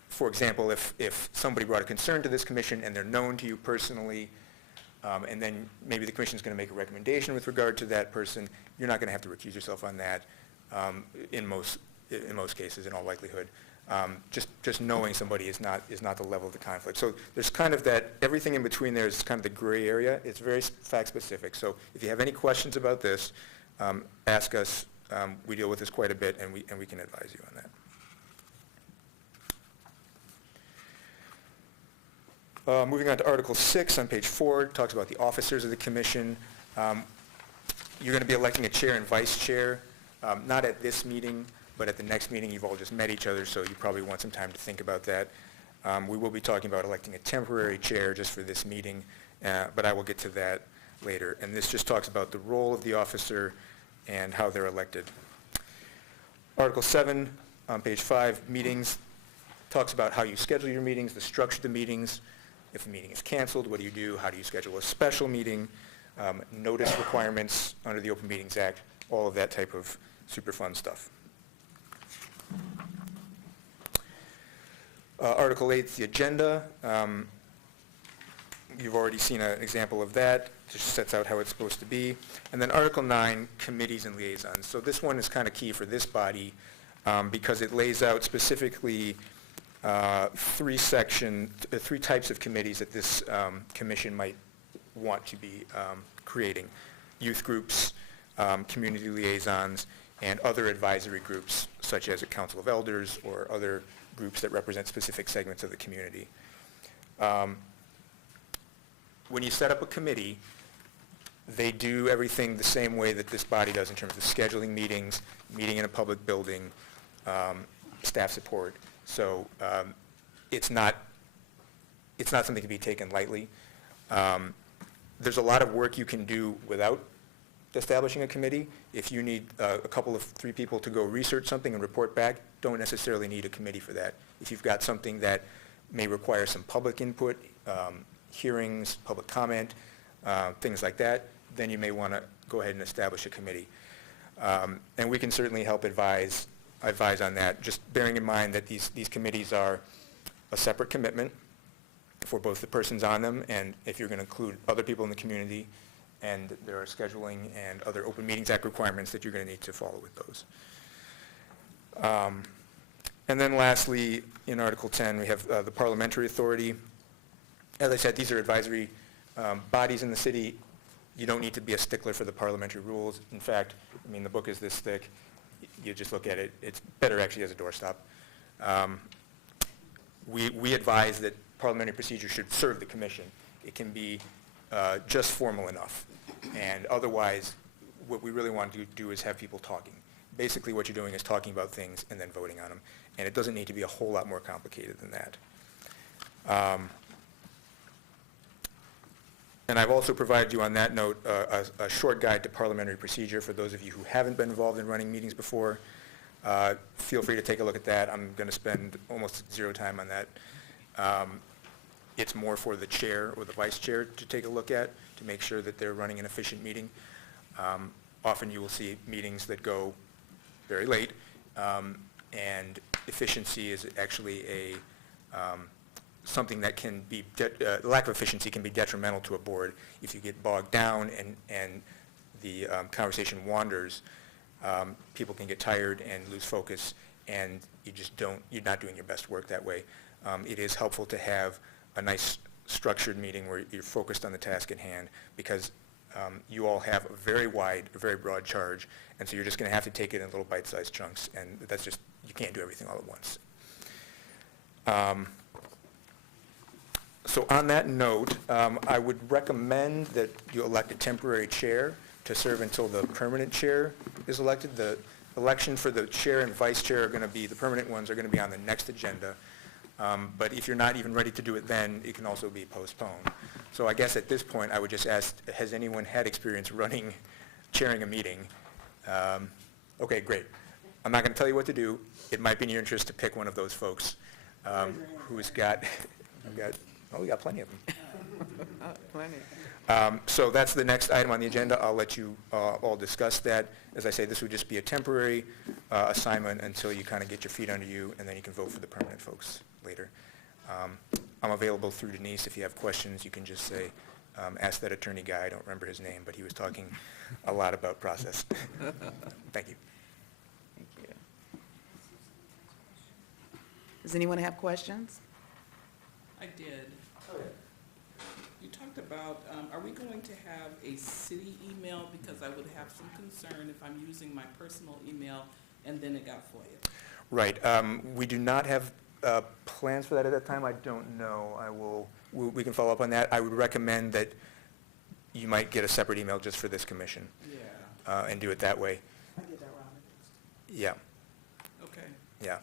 for example, if somebody brought a concern to this commission and they're known to you personally, and then maybe the commission is going to make a recommendation with regard to that person, you're not going to have to recuse yourself on that in most cases, in all likelihood. Just knowing somebody is not the level of the conflict. So there's kind of that, everything in between there is kind of the gray area. It's very fact specific. So if you have any questions about this, ask us. We deal with this quite a bit, and we can advise you on that. Moving on to Article 6 on page 4, it talks about the officers of the commission. You're going to be electing a chair and vice chair, not at this meeting, but at the next meeting. You've all just met each other, so you probably want some time to think about that. We will be talking about electing a temporary chair just for this meeting, but I will get to that later. And this just talks about the role of the officer and how they're elected. Article 7 on page 5, meetings, talks about how you schedule your meetings, the structure of the meetings. If a meeting is canceled, what do you do? How do you schedule a special meeting? Notice requirements under the Open Meetings Act, all of that type of super fun stuff. Article 8 is the agenda. You've already seen an example of that. Just sets out how it's supposed to be. And then Article 9, committees and liaisons. So this one is kind of key for this body because it lays out specifically three types of committees that this commission might want to be creating. Youth groups, community liaisons, and other advisory groups, such as a council of elders or other groups that represent specific segments of the community. When you set up a committee, they do everything the same way that this body does in terms of scheduling meetings, meeting in a public building, staff support. So it's not something to be taken lightly. There's a lot of work you can do without establishing a committee. If you need a couple of 3 people to go research something and report back, don't necessarily need a committee for that. If you've got something that may require some public input, hearings, public comment, things like that, then you may want to go ahead and establish a committee. And we can certainly help advise on that, just bearing in mind that these committees are a separate commitment for both the persons on them, and if you're going to include other people in the community, and there are scheduling and other Open Meetings Act requirements that you're going to need to follow with those. And then lastly, in Article 10, we have the Parliamentary Authority. As I said, these are advisory bodies in the city. You don't need to be a stickler for the parliamentary rules. In fact, I mean, the book is this thick. You just look at it. It's better actually as a doorstop. We advise that parliamentary procedure should serve the commission. It can be just formal enough. And otherwise, what we really want to do is have people talking. Basically, what you're doing is talking about things and then voting on them. And it doesn't need to be a whole lot more complicated than that. And I've also provided you on that note a short guide to parliamentary procedure for those of you who haven't been involved in running meetings before. Feel free to take a look at that. I'm going to spend almost zero time on that. It's more for the chair or the vice chair to take a look at to make sure that they're running an efficient meeting. Often you will see meetings that go very late, and efficiency is actually something that can be, lack of efficiency can be detrimental to a board. If you get bogged down and the conversation wanders, people can get tired and lose focus, and you're not doing your best work that way. It is helpful to have a nice structured meeting where you're focused on the task at hand, because you all have a very wide, a very broad charge, and so you're just going to have to take it in little bite-sized chunks, and that's just, you can't do everything all at once. So on that note, I would recommend that you elect a temporary chair to serve until the permanent chair is elected. The election for the chair and vice chair are going to be, the permanent ones are going to be on the next agenda. But if you're not even ready to do it then, it can also be postponed. So I guess at this point, I would just ask, has anyone had experience chairing a meeting? Okay, great. I'm not going to tell you what to do. It might be in your interest to pick one of those folks who's got, we got plenty of them. Plenty. So that's the next item on the agenda. I'll let you all discuss that. As I say, this would just be a temporary assignment until you kind of get your feet under you, and then you can vote for the permanent folks later. I'm available through Denise. If you have questions, you can just say, ask that attorney guy. I don't remember his name, but he was talking a lot about process. Thank you. Thank you. Does anyone have questions? I did. You talked about, are we going to have a city email? Because I would have some concern if I'm using my personal email and then it got FOIA. Right. We do not have plans for that at that time. I don't know. We can follow up on that. I would recommend that you might get a separate email just for this commission. Yeah. And do it that way. I did that wrong. Yeah. Okay. Yeah.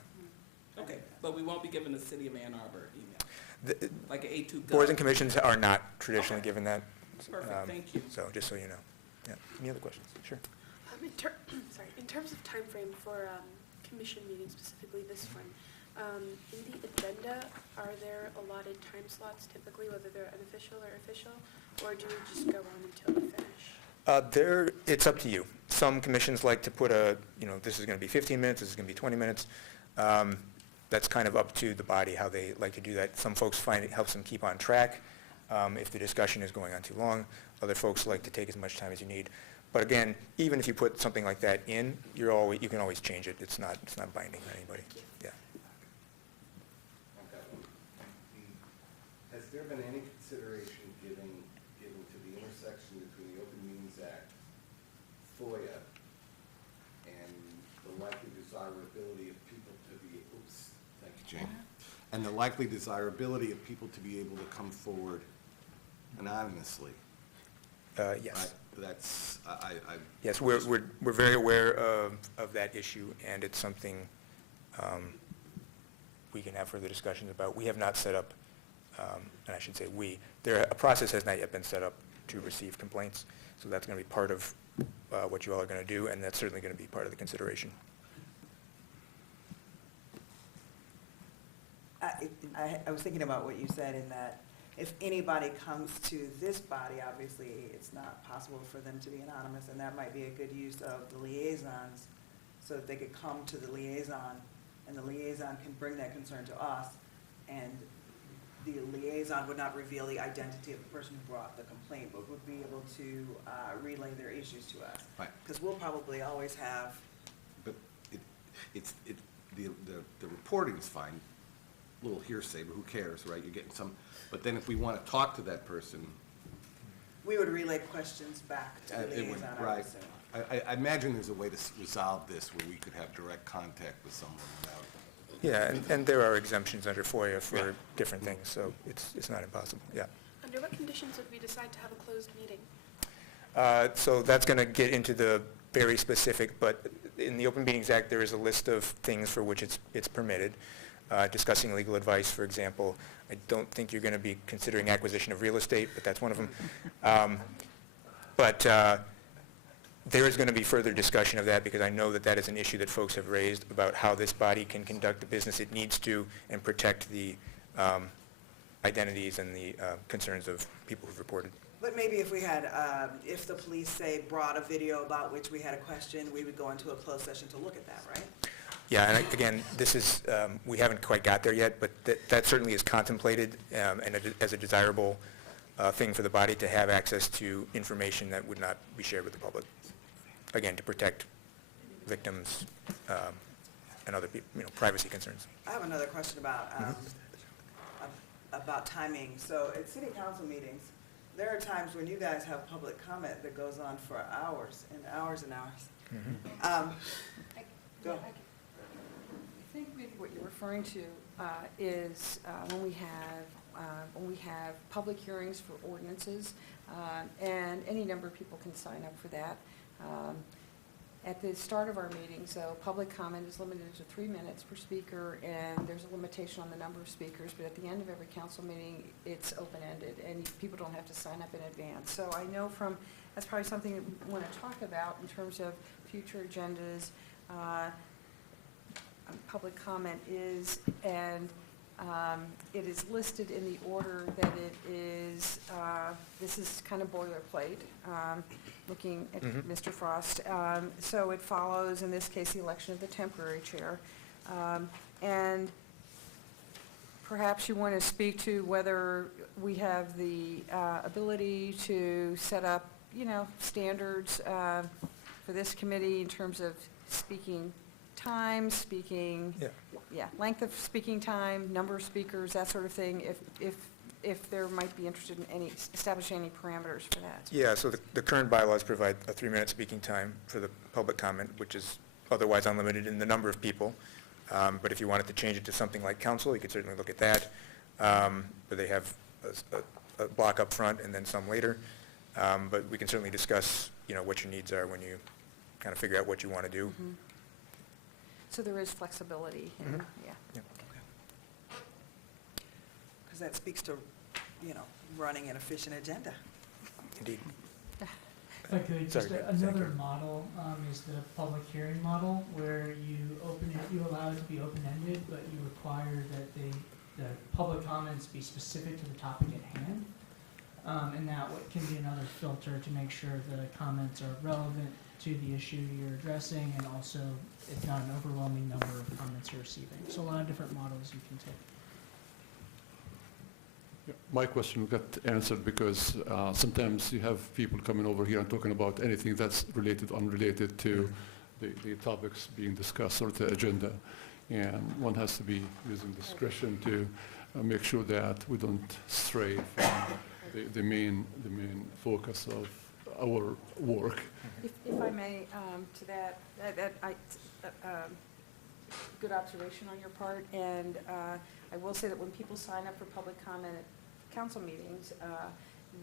Okay, but we won't be given the City of Ann Arbor email, like an A2 gov. Boards and commissions are not traditionally given that. Perfect, thank you. So just so you know. Yeah. Any other questions? Sure. In terms of time frame for commission meetings, specifically this one, in the agenda, are there allotted time slots typically, whether they're unofficial or official, or do we just go on until we finish? It's up to you. Some commissions like to put this is going to be 15 minutes, this is going to be 20 minutes. That's kind of up to the body how they like to do that. Some folks find it helps them keep on track if the discussion is going on too long. Other folks like to take as much time as you need. But again, even if you put something like that in, you can always change it. It's not binding on anybody. Yeah. Has there been any consideration given to the intersection between the Open Meetings Act, FOIA, and the likely desirability of people to be, thank you, Jane, and the likely desirability of people to be able to come forward anonymously? Yes. Yes, we're very aware of that issue, and it's something we can have further discussions about. We have not set up, and I should say a process has not yet been set up to receive complaints, so that's going to be part of what you all are going to do, and that's certainly going to be part of the consideration. I was thinking about what you said in that if anybody comes to this body, obviously it's not possible for them to be anonymous, and that might be a good use of the liaisons so that they could come to the liaison, and the liaison can bring that concern to us, and the liaison would not reveal the identity of the person who brought the complaint, but would be able to relay their issues to us. Right. Because we'll probably always have. But the reporting is fine, little hearsay, but who cares, right? You're getting some, but then if we want to talk to that person, We would relay questions back to the it would, liaison, I would right. assume. I imagine there's a way to resolve this where we could have direct contact with someone without. Yeah, and there are exemptions under FOIA for different things, so it's not impossible, yeah. Under what conditions would we decide to have a closed meeting? So that's going to get into the very specific, but in the Open Meetings Act, there is a list of things for which it's permitted. Discussing legal advice, for example. I don't think you're going to be considering acquisition of real estate, but that's one of them. But there is going to be further discussion of that because I know that that is an issue that folks have raised about how this body can conduct the business it needs to and protect the identities and the concerns of people who've reported. But maybe if we had, if the police, say, brought a video about which we had a question, we would go into a closed session to look at that, right? Yeah, and again, this is, we haven't quite got there yet, but that certainly is contemplated and as a desirable thing for the body to have access to information that would not be shared with the public. Again, to protect victims and other people, privacy concerns. I have another question about timing. So at city council meetings, there are times when you guys have public comment that goes on for hours and hours and hours. Go. I think maybe what you're referring to is when we have public hearings for ordinances, and any number of people can sign up for that. At the start of our meeting, so public comment is limited to 3 minutes per speaker, and there's a limitation on the number of speakers, but at the end of every council meeting, it's open-ended, and people don't have to sign up in advance. So I know that's probably something that we want to talk about in terms of future agendas. Public comment is, and it is listed in the order that it is, this is kind of boilerplate, looking at Mr. Frost. So it follows, in this case, the election of the temporary chair. And perhaps you want to speak to whether we have the ability to set up, standards for this committee in terms of speaking time, length of speaking time, number of speakers, that sort of thing, if there might be interested in establishing any parameters for that. Yeah, so the current bylaws provide a 3-minute speaking time for the public comment, which is otherwise unlimited in the number of people. But if you wanted to change it to something like council, you could certainly look at that. But they have a block up front and then some later. But we can certainly discuss, what your needs are when you kind of figure out what you want to do. Mm-hmm. So there is flexibility, yeah. Because that speaks to, running an efficient agenda. Indeed. If I could, just another model is the public hearing model, where you allow it to be open-ended, but you require that the public comments be specific to the topic at hand. And that can be another filter to make sure the comments are relevant to the issue you're addressing, and also it's not an overwhelming number of comments you're receiving. So a lot of different models you can take. Yeah, my question got answered because sometimes you have people coming over here and talking about anything that's related, unrelated to the topics being discussed or the agenda. And one has to be using discretion to make sure that we don't stray from the main focus of our work. If I may, to that good observation on your part, and I will say that when people sign up for public comment at council meetings,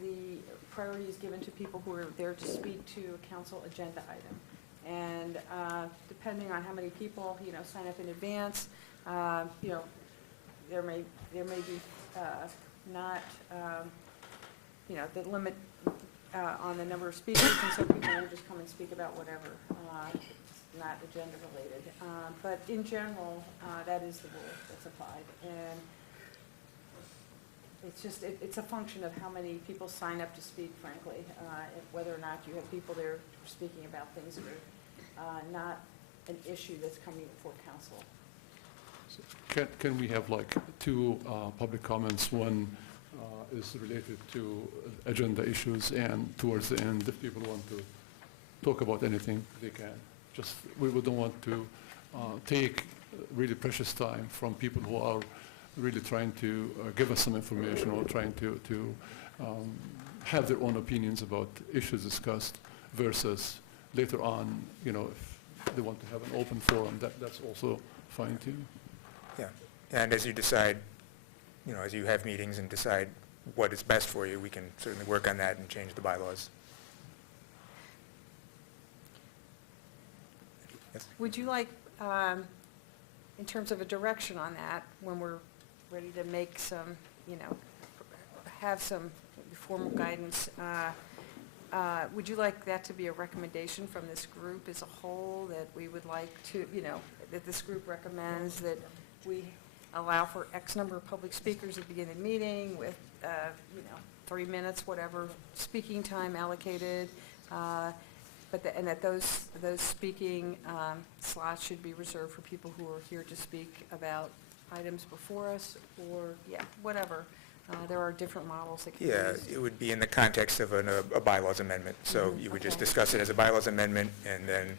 the priority is given to people who are there to speak to a council agenda item. And depending on how many people, sign up in advance, there may be not, the limit on the number of speakers, and so people will just come and speak about whatever, not agenda related. But in general, that is the rule that's applied. And it's just, it's a function of how many people sign up to speak, frankly, whether or not you have people there speaking about things that are not an issue that's coming before council. Can we have like 2 public comments? One is related to agenda issues, and towards the end, if people want to talk about anything, they can. We don't want to take really precious time from people who are really trying to give us some information or trying to have their own opinions about issues discussed versus later on, you know, if they want to have an open forum, that's also fine too. Yeah, and as you decide, you know, as you have meetings and decide what is best for you, we can certainly work on that and change the bylaws. Yes? Would you like, in terms of a direction on that, when we're ready to make some, you know, have some formal guidance, would you like that to be a recommendation from this group as a whole, that we would like to, you know, that this group recommends that we allow for X number of public speakers at the beginning of the meeting with, you know, 3 minutes, whatever, speaking time allocated, and that those speaking slots should be reserved for people who are here to speak about items before us, or, yeah, whatever. There are different models that can be Yeah, used. it would be in the context of a bylaws amendment. So you would just Okay. discuss it as a bylaws amendment, and then,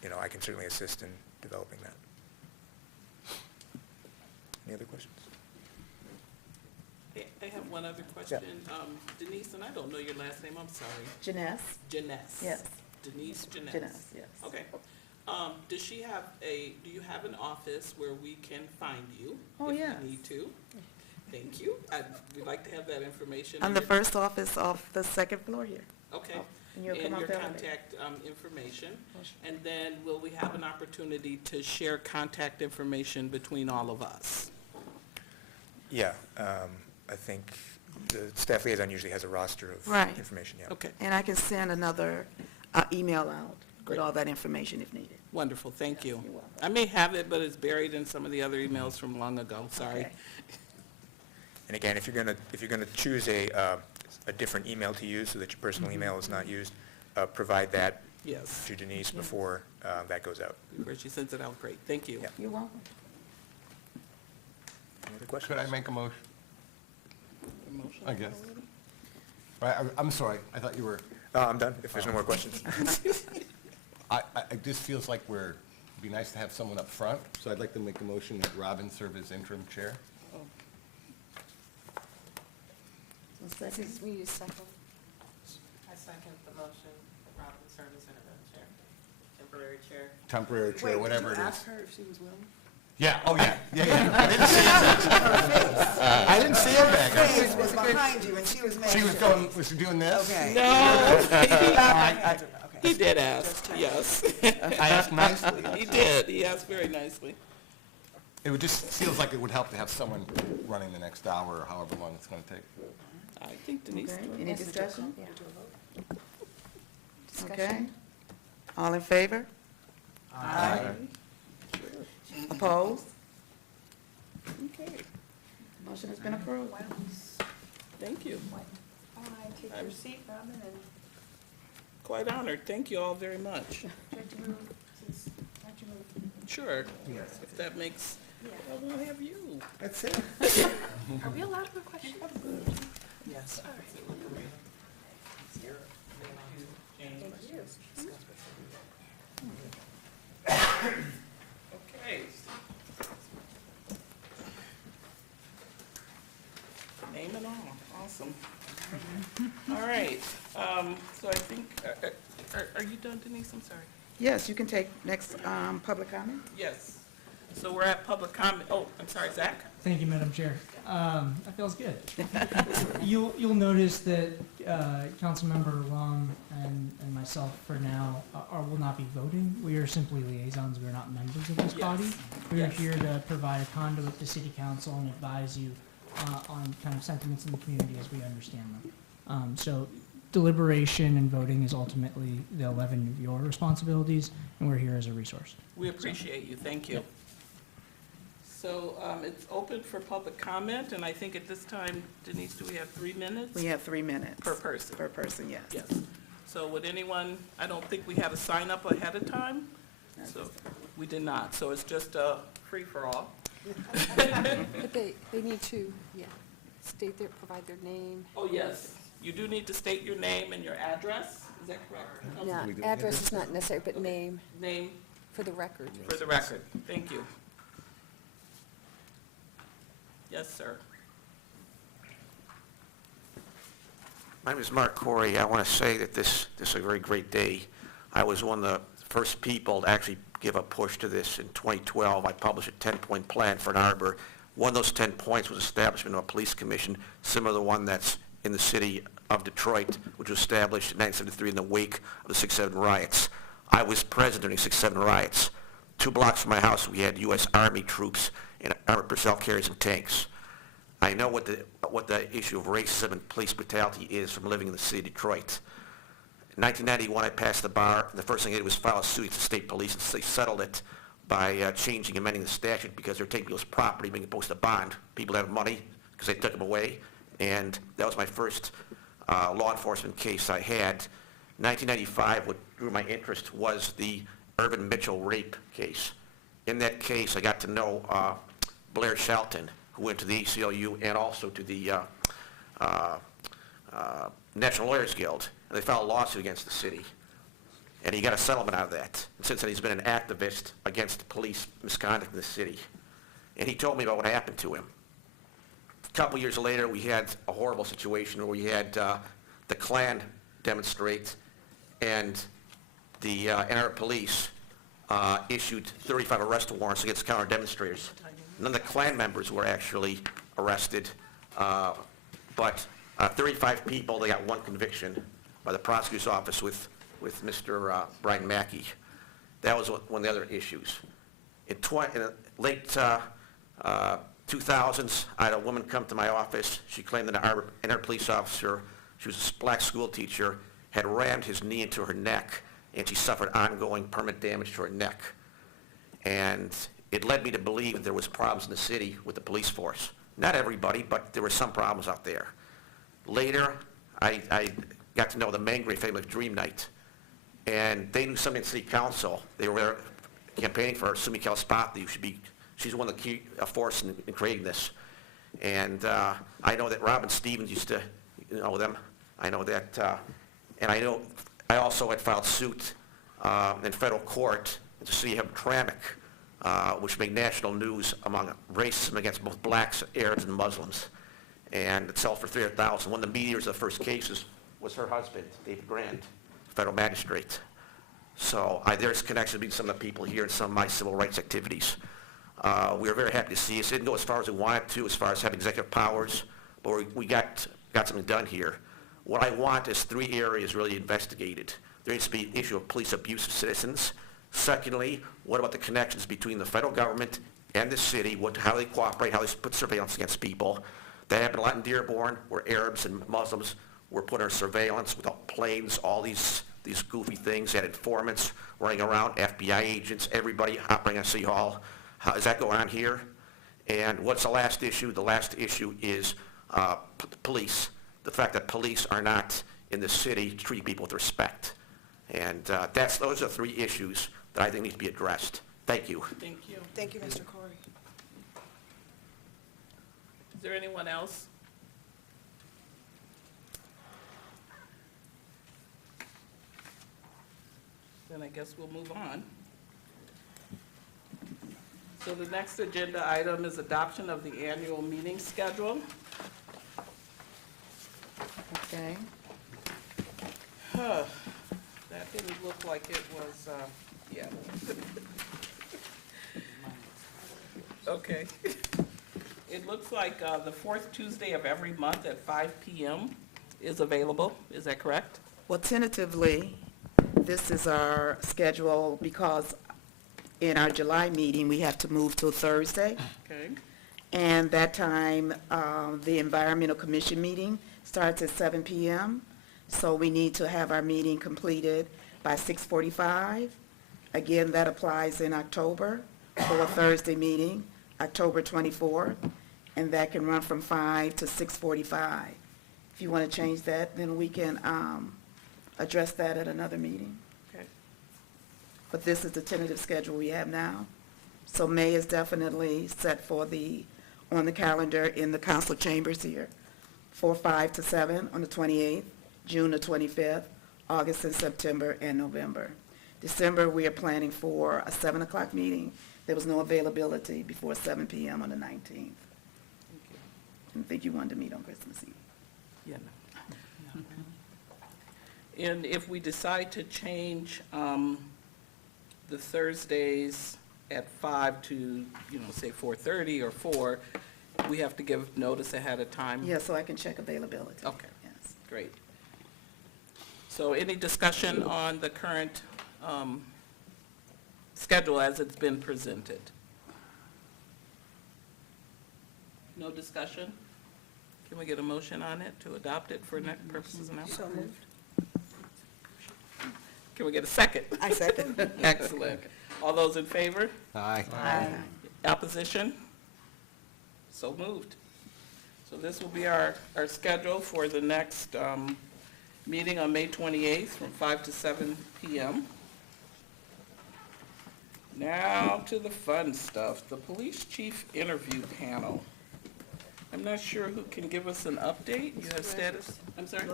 you know, I can certainly assist in developing that. Any other questions? I have one other question. Denise, and I don't know your last name, I'm sorry. Janess? Janess. Yes. Denise Janess. Janess, yes. Okay. Does she have do you have an office where we can find you? Oh, yes. If we need to? Thank you. We'd like to have that information. I'm and the your- first office off the second floor here. Okay. Oh, and you'll come And up your there later. contact information. And then will we have an opportunity to share contact information between all of us? Yeah, I think the staff liaison usually has a roster of Right. information, yeah. Okay. And I can send another email out with all that information if needed. Wonderful, thank you. I may have it, but it's buried in some of the other emails from long ago, sorry. Okay. And again, if you're gonna choose a different email to use so that your personal email is not used, provide that Yes. to Denise before that goes out. Before she sends it out, great, thank you. Yeah. You're welcome. Any other questions? Could I make a motion? Motion I guess. already? Right, I'm sorry, I thought you were, I'm done, if there's no more questions. it just feels like it'd be nice to have someone up front, so I'd like to make a motion that Robin serve as interim chair. We need a second. I second the motion, Robin serve as interim chair, temporary chair. Temporary chair, whatever it Wait, did you is. ask her if she was willing? Yeah, oh, yeah. I didn't see him back there. Face was behind you, and she was making She was sure. going, was she doing this? Okay. No. Okay. He did ask, yes. I asked nicely. He did, he asked very nicely. It would just, feels like it would help to have someone running the next hour or however long it's going to take. I think Denise. Okay, did. any discussion? Yeah. Okay. Discussion? All in favor? Aye. Opposed? Okay. Motion has been approved. Thank you. Take your seat, Robin, and Quite honored, thank you all very much. Sure, if that makes, well, we'll have you. That's it. Are we allowed more questions? Yes. Okay. Name and all, awesome. All right, so I think, are you done, Denise? I'm sorry. Yes, you can take next public comment. Yes. So we're at public comment. Oh, I'm sorry, Zach? Thank you, Madam Chair. That feels good. You'll notice that Councilmember Lum and myself, for now, will not be voting. We are simply liaisons. We are not members of this body. We are here to provide a conduit to City Council and advise you on kind of sentiments in the community as we understand them. So deliberation and voting is ultimately the 11 of your responsibilities, and we're here as a resource. We appreciate you, thank you. So it's open for public comment, and I think at this time, Denise, do we have 3 minutes? We have 3 minutes. Per person? Per person, yes. Yes. So would anyone, I don't think we had a sign up ahead of time, so we did not. So it's just a free-for-all. but they need to, state their, provide their name. Oh, yes. You do need to state your name and your address, is that correct? No, address is not necessary, but name Name for the record. for the record, thank you. Yes, sir. My name is Mark Corey. I want to say that this is a very great day. I was one of the first people to actually give a push to this. In 2012, I published a 10-point plan for Ann Arbor. One of those 10 points was establishment of a police commission, similar to the one that's in the city of Detroit, which was established in 1973 in the wake of the 6/7 riots. I was present during 6/7 riots. 2 blocks from my house, we had U.S. Army troops and armored personnel carriers and tanks. I know what the issue of racism and police brutality is from living in the city of Detroit. In 1991, I passed the bar, and the first thing I did was file a suit against the state police, and they settled it by changing, amending the statute because they're taking people's property, being opposed to bond. People have money because they took them away, and that was my first law enforcement case I had. 1995, what drew my interest was the Ervin Mitchell rape case. In that case, I got to know Blair Shelton, who went to the ACLU and also to the National Lawyers Guild, and they filed a lawsuit against the city. And he got a settlement out of that. And since then, he's been an activist against police misconduct in the city. And he told me about what happened to him. A couple years later, we had a horrible situation where we had the Klan demonstrate, and the Ann Arbor police issued 35 arrest warrants against counter-demonstrators. None of the Klan members were actually arrested, but 35 people, they got 1 conviction by the prosecutor's office with Mr. Brian Mackey. That was one of the other issues. In the late 2000s, I had a woman come to my office. She claimed that an Ann Arbor police officer, she was a black school teacher, had rammed his knee into her neck, and she suffered ongoing permanent damage to her neck. And it led me to believe that there was problems in the city with the police force. Not everybody, but there were some problems out there. Later, I got to know the Mangray family of Dream Night, and they knew something in city council. They were there campaigning for Sumi Kalaspathy, who should be, she's one of the key force in creating this. And I know that Robin Stevens used to know them. I know that, and I know I also had filed suit in federal court to see him Tramick, which made national news among racism against both blacks, Arabs, and Muslims. And it sold for $300,000. One of the mediators of the first cases was her husband, David Grant, federal magistrate. So there's connections between some of the people here and some of my civil rights activities. We were very happy to see us. It didn't go as far as we wanted to, as far as having executive powers, but we got something done here. What I want is 3 areas really investigated. There needs to be an issue of police abuse of citizens. Secondly, what about the connections between the federal government and the city, how they cooperate, how they put surveillance against people. That happened a lot in Dearborn, where Arabs and Muslims were put under surveillance without planes, all these goofy things. They had informants running around, FBI agents, everybody operating on City Hall. How is that going on here? And what's the last issue? The last issue is police. The fact that police are not in the city treating people with respect. And those are 3 issues that I think need to be addressed. Thank you. Thank you. Thank you, Mr. Corey. Is there anyone else? Then I guess we'll move on. So the next agenda item is adoption of the annual meeting schedule. Okay. That didn't look like it was, yeah. Okay. It looks like the 4th Tuesday of every month at 5 p.m. is available. Is that correct? Well, tentatively, this is our schedule because in our July meeting, we have to move to a Thursday. Okay. And that time, the Environmental Commission meeting starts at 7 p.m. So we need to have our meeting completed by 6:45. Again, that applies in October for a Thursday meeting, October 24th, and that can run from 5 to 6:45. If you want to change that, then we can address that at another meeting. Okay. But this is the tentative schedule we have now. So May is definitely set for on the calendar in the council chambers here for 5 to 7 on the 28th, June the 25th, August and September, and November. December, we are planning for a 7 o'clock meeting. There was no availability before 7 p.m. on the 19th. didn't think you wanted to meet on Christmas Eve. Yeah, no. And if we decide to change the Thursdays at 5 to, say 4:30 or 4, we have to give notice ahead of time? Yeah, so I can check availability. Okay. Yes. Great. So any discussion on the current schedule as it's been presented? No discussion? Can we get a motion on it to adopt it for next purposes now? So moved. Can we get a second? I second. Excellent. All those in favor? Aye. Opposition? So moved. So this will be our schedule for the next meeting on May 28th from 5 to 7 p.m. Now to the fun stuff, the police chief interview panel. I'm not sure who can give us an update. You have status? I'm sorry?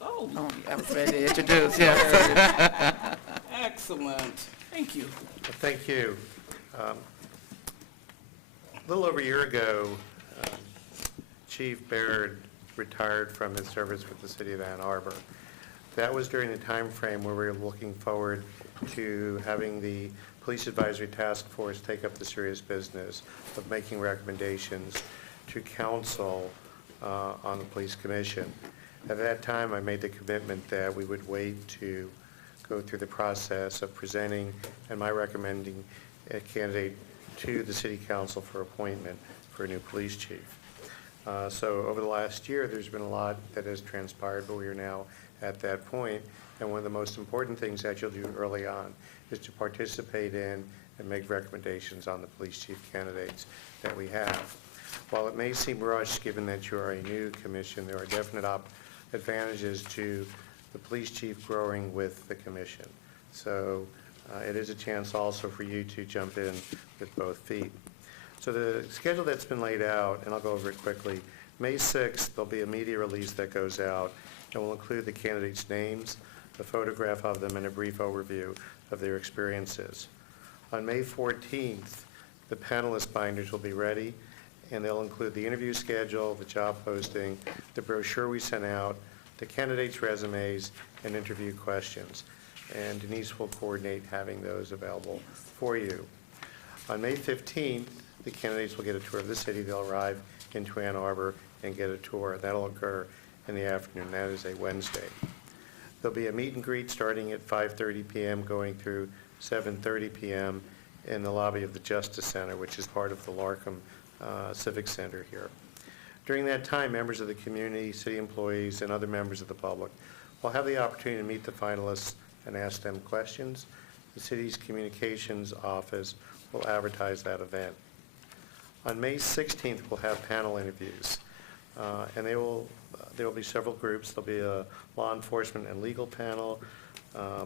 Oh. Oh, I was ready to introduce, yes. Excellent. Thank you. Well, thank you. A little over a year ago, Chief Baird retired from his service with the city of Ann Arbor. That was during the time frame where we were looking forward to having the Police Advisory Task Force take up the serious business of making recommendations to council on the police commission. At that time, I made the commitment that we would wait to go through the process of presenting and my recommending a candidate to the city council for appointment for a new police chief. So over the last year, there's been a lot that has transpired, but we are now at that point. And one of the most important things that you'll do early on is to participate in and make recommendations on the police chief candidates that we have. While it may seem rushed, given that you are a new commission, there are definite advantages to the police chief growing with the commission. So it is a chance also for you to jump in with both feet. So the schedule that's been laid out, and I'll go over it quickly, May 6th, there'll be a media release that goes out and will include the candidates' names, a photograph of them, and a brief overview of their experiences. On May 14th, the panelist binders will be ready, and they'll include the interview schedule, the job posting, the brochure we sent out, the candidates' resumes, and interview questions. And Denise will coordinate having those available for you. On May 15th, the candidates will get a tour of the city. They'll arrive into Ann Arbor and get a tour. That'll occur in the afternoon. That is a Wednesday. There'll be a meet and greet starting at 5:30 p.m. going through 7:30 p.m. in the lobby of the Justice Center, which is part of the Larkham Civic Center here. During that time, members of the community, city employees, and other members of the public will have the opportunity to meet the finalists and ask them questions. The city's communications office will advertise that event. On May 16th, we'll have panel interviews, and there will be several groups. There'll be a law enforcement and legal panel,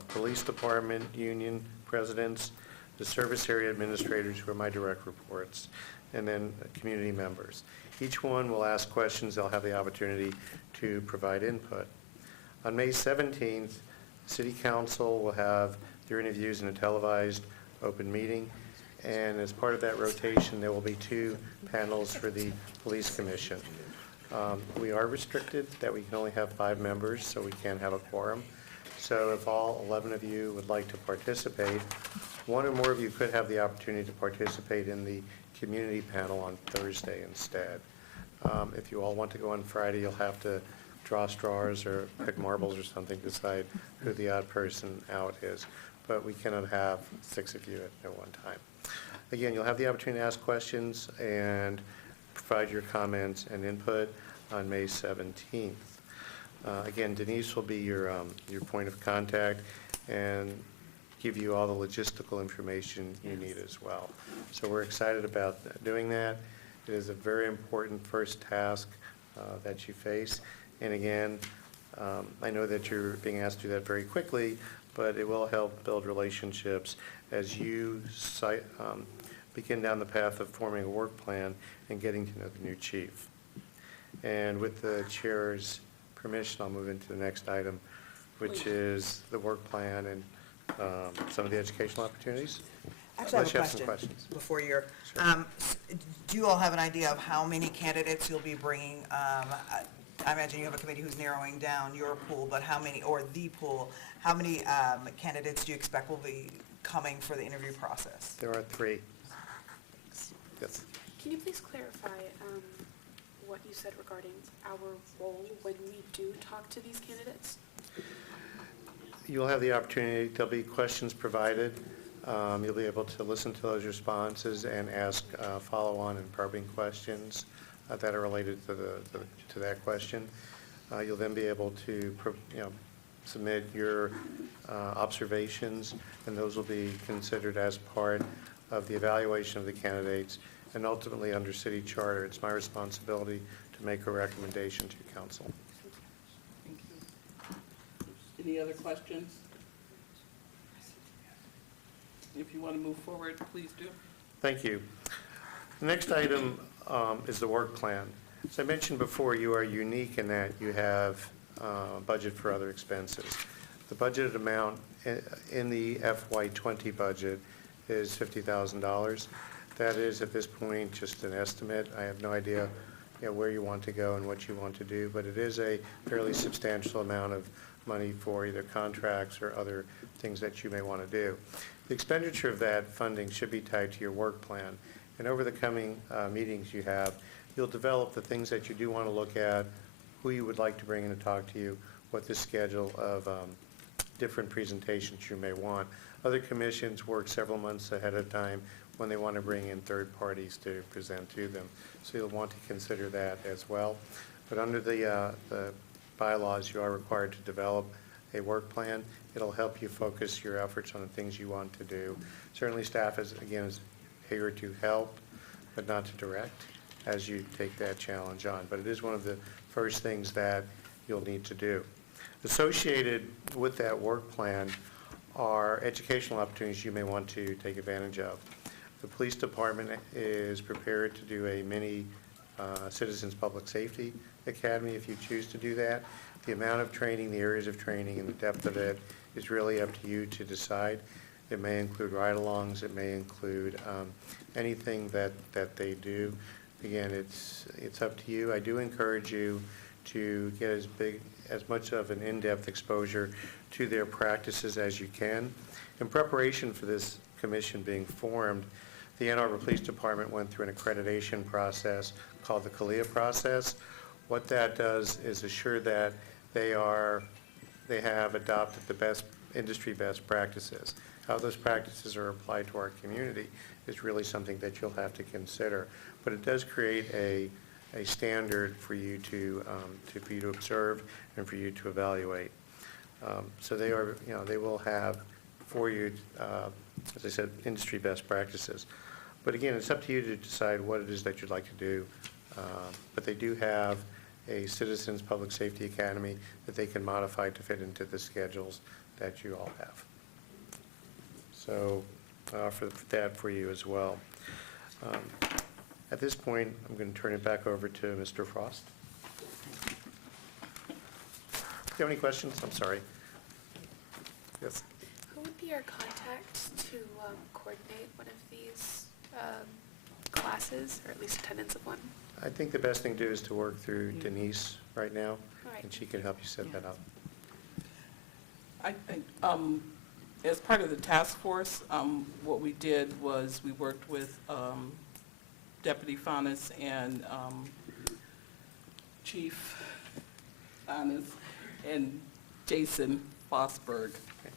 police department, union presidents, the service area administrators, who are my direct reports, and then community members. Each one will ask questions. They'll have the opportunity to provide input. On May 17th, City Council will have their interviews in a televised open meeting, and as part of that rotation, there will be 2 panels for the Police Commission. We are restricted that we can only have 5 members, so we can't have a quorum. So if all 11 of you would like to participate, 1 or more of you could have the opportunity to participate in the community panel on Thursday instead. If you all want to go on Friday, you'll have to draw straws or pick marbles or something, decide who the odd person out is. But we cannot have 6 of you at one time. Again, you'll have the opportunity to ask questions and provide your comments and input on May 17th. Again, Denise will be your point of contact and give you all the logistical information you need as well. So we're excited about doing that. It is a very important first task that you face. And again, I know that you're being asked to do that very quickly, but it will help build relationships as you begin down the path of forming a work plan and getting to know the new chief. And with the chair's permission, I'll move into the next item, which is the work plan and some of the educational opportunities. Actually, I have Unless a you have some question questions. before you're, do you all have an idea of how many candidates you'll be bringing? I imagine you have a committee who's narrowing down your pool, but how many, or the pool, how many candidates do you expect will be coming for the interview process? There are 3. Yes. Can you please clarify what you said regarding our role when we do talk to these candidates? You'll have the opportunity, there'll be questions provided. You'll be able to listen to those responses and ask follow-on and probing questions that are related to that question. You'll then be able to submit your observations, and those will be considered as part of the evaluation of the candidates. And ultimately, under city charter, it's my responsibility to make a recommendation to council. Thank you. Any other questions? If you want to move forward, please do. Thank you. The next item is the work plan. As I mentioned before, you are unique in that you have budget for other expenses. The budgeted amount in the FY20 budget is $50,000. That is, at this point, just an estimate. I have no idea where you want to go and what you want to do, but it is a fairly substantial amount of money for either contracts or other things that you may want to do. The expenditure of that funding should be tied to your work plan. And over the coming meetings you have, you'll develop the things that you do want to look at, who you would like to bring in to talk to you, what the schedule of different presentations you may want. Other commissions work several months ahead of time when they want to bring in third parties to present to them. So you'll want to consider that as well. But under the bylaws, you are required to develop a work plan. It'll help you focus your efforts on the things you want to do. Certainly staff is here to help, but not to direct as you take that challenge on. But it is one of the first things that you'll need to do. Associated with that work plan are educational opportunities you may want to take advantage of. The police department is prepared to do a mini Citizens Public Safety Academy if you choose to do that. The amount of training, the areas of training, and the depth of it is really up to you to decide. It may include ride-alongs. It may include anything that they do. Again, it's up to you. I do encourage you to get as much of an in-depth exposure to their practices as you can. In preparation for this commission being formed, the Ann Arbor Police Department went through an accreditation process called the CALIA process. What that does is assure that they have adopted the industry best practices. How those practices are applied to our community is really something that you'll have to consider. But it does create a standard for you to observe and for you to evaluate. So they will have for you, as I said, industry best practices. But again, it's up to you to decide what it is that you'd like to do. But they do have a Citizens Public Safety Academy that they can modify to fit into the schedules that you all have. So for that for you as well. At this point, I'm going to turn it back over to Mr. Frost. Do you have any questions? I'm sorry. Yes. Who would be our contact to coordinate one of these classes, or at least attendance of one? I think the best thing to do is to work through Denise right now, All right. and she can help you set that up. I think, as part of the task force, what we did was we worked with Deputy Faunus and Chief Faunus and Jason Fosberg.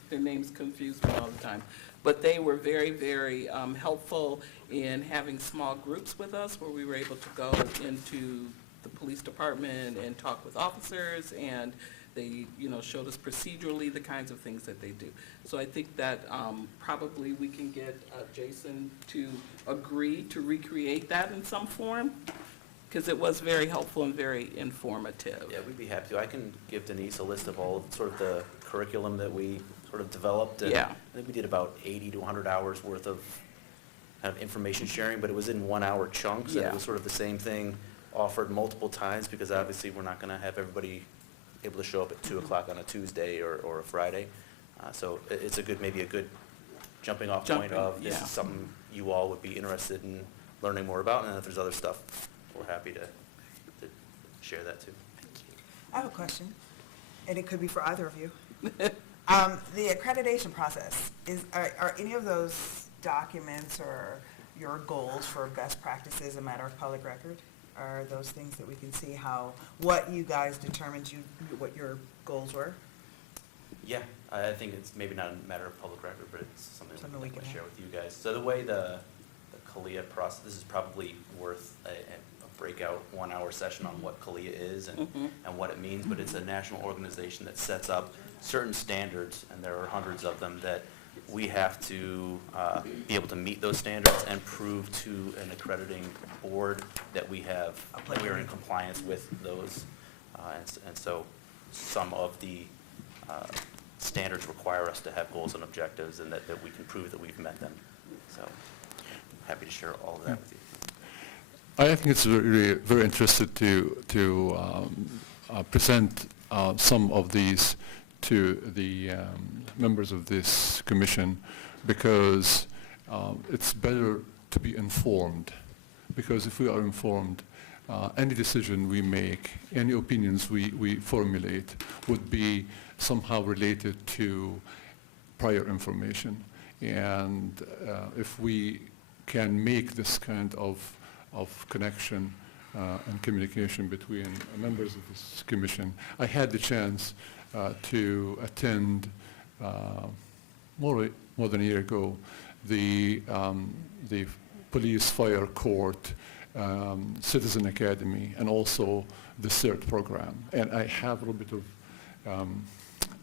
Their names confuse me all the time. But they were very, very helpful in having small groups with us where we were able to go into the police department and talk with officers, and they, showed us procedurally the kinds of things that they do. So I think that probably we can get Jason to agree to recreate that in some form, because it was very helpful and very informative. Yeah, we'd be happy to. I can give Denise a list of all of sort of the curriculum that we sort of developed. And Yeah. I think we did about 80 to 100 hours worth of kind of information sharing, but it was in 1 hour chunks. And Yeah. it was sort of the same thing offered multiple times, because obviously we're not going to have everybody able to show up at 2 o'clock on a Tuesday or a Friday. So it's maybe a good jumping off point Jumping, of, this yeah. is something you all would be interested in learning more about, and if there's other stuff, we're happy to share that too. I have a question, and it could be for either of you. The accreditation process, are any of those documents or your goals for best practices a matter of public record? Are those things that we can see what you guys determined what your goals were? Yeah, I think it's maybe not a matter of public record, but it's something we can share with you guys. So the way the CALIA process, this is probably worth a breakout 1-hour session on what CALIA is and what it means, but it's a national organization that sets up certain standards, and there are hundreds of them, that we have to be able to meet those standards and prove to an accrediting board that we are in compliance with those. And so some of the standards require us to have goals and objectives, and that we can prove that we've met them. So happy to share all of that with you. I think it's very, very interested to present some of these to the members of this commission, because it's better to be informed, because if we are informed, any decision we make, any opinions we formulate would be somehow related to prior information. And if we can make this kind of connection and communication between members of this commission. I had the chance to attend more than a year ago the police fire court citizen academy, and also the CERT program, and I have a little bit of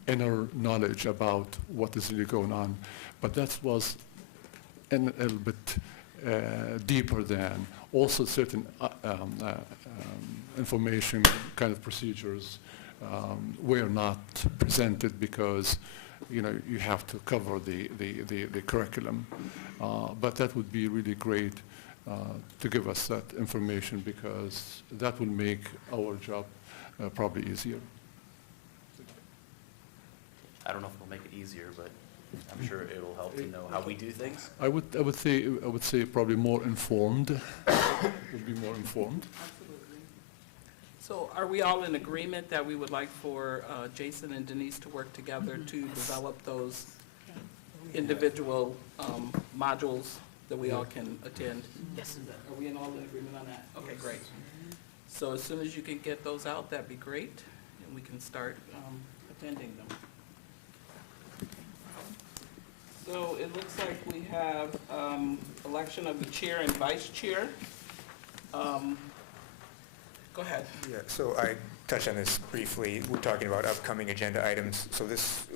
inner knowledge about what is really going on, but that was a little bit deeper than also certain information kind of procedures were not presented, because you have to cover the curriculum, but that would be really great to give us that information, because that will make our job probably easier. I don't know if it'll make it easier, but I'm sure it'll help to know how we do things. I would say probably more informed. Would be more informed. Absolutely. So are we all in agreement that we would like for Jason and Denise to work together to develop those individual modules that we all can attend? Yes. Are we all in agreement on that? Okay, great. So as soon as you can get those out, that'd be great, and we can start attending them. So it looks like we have election of the chair and vice chair. Go ahead. Yeah, so I touched on this briefly. We're talking about upcoming agenda items. So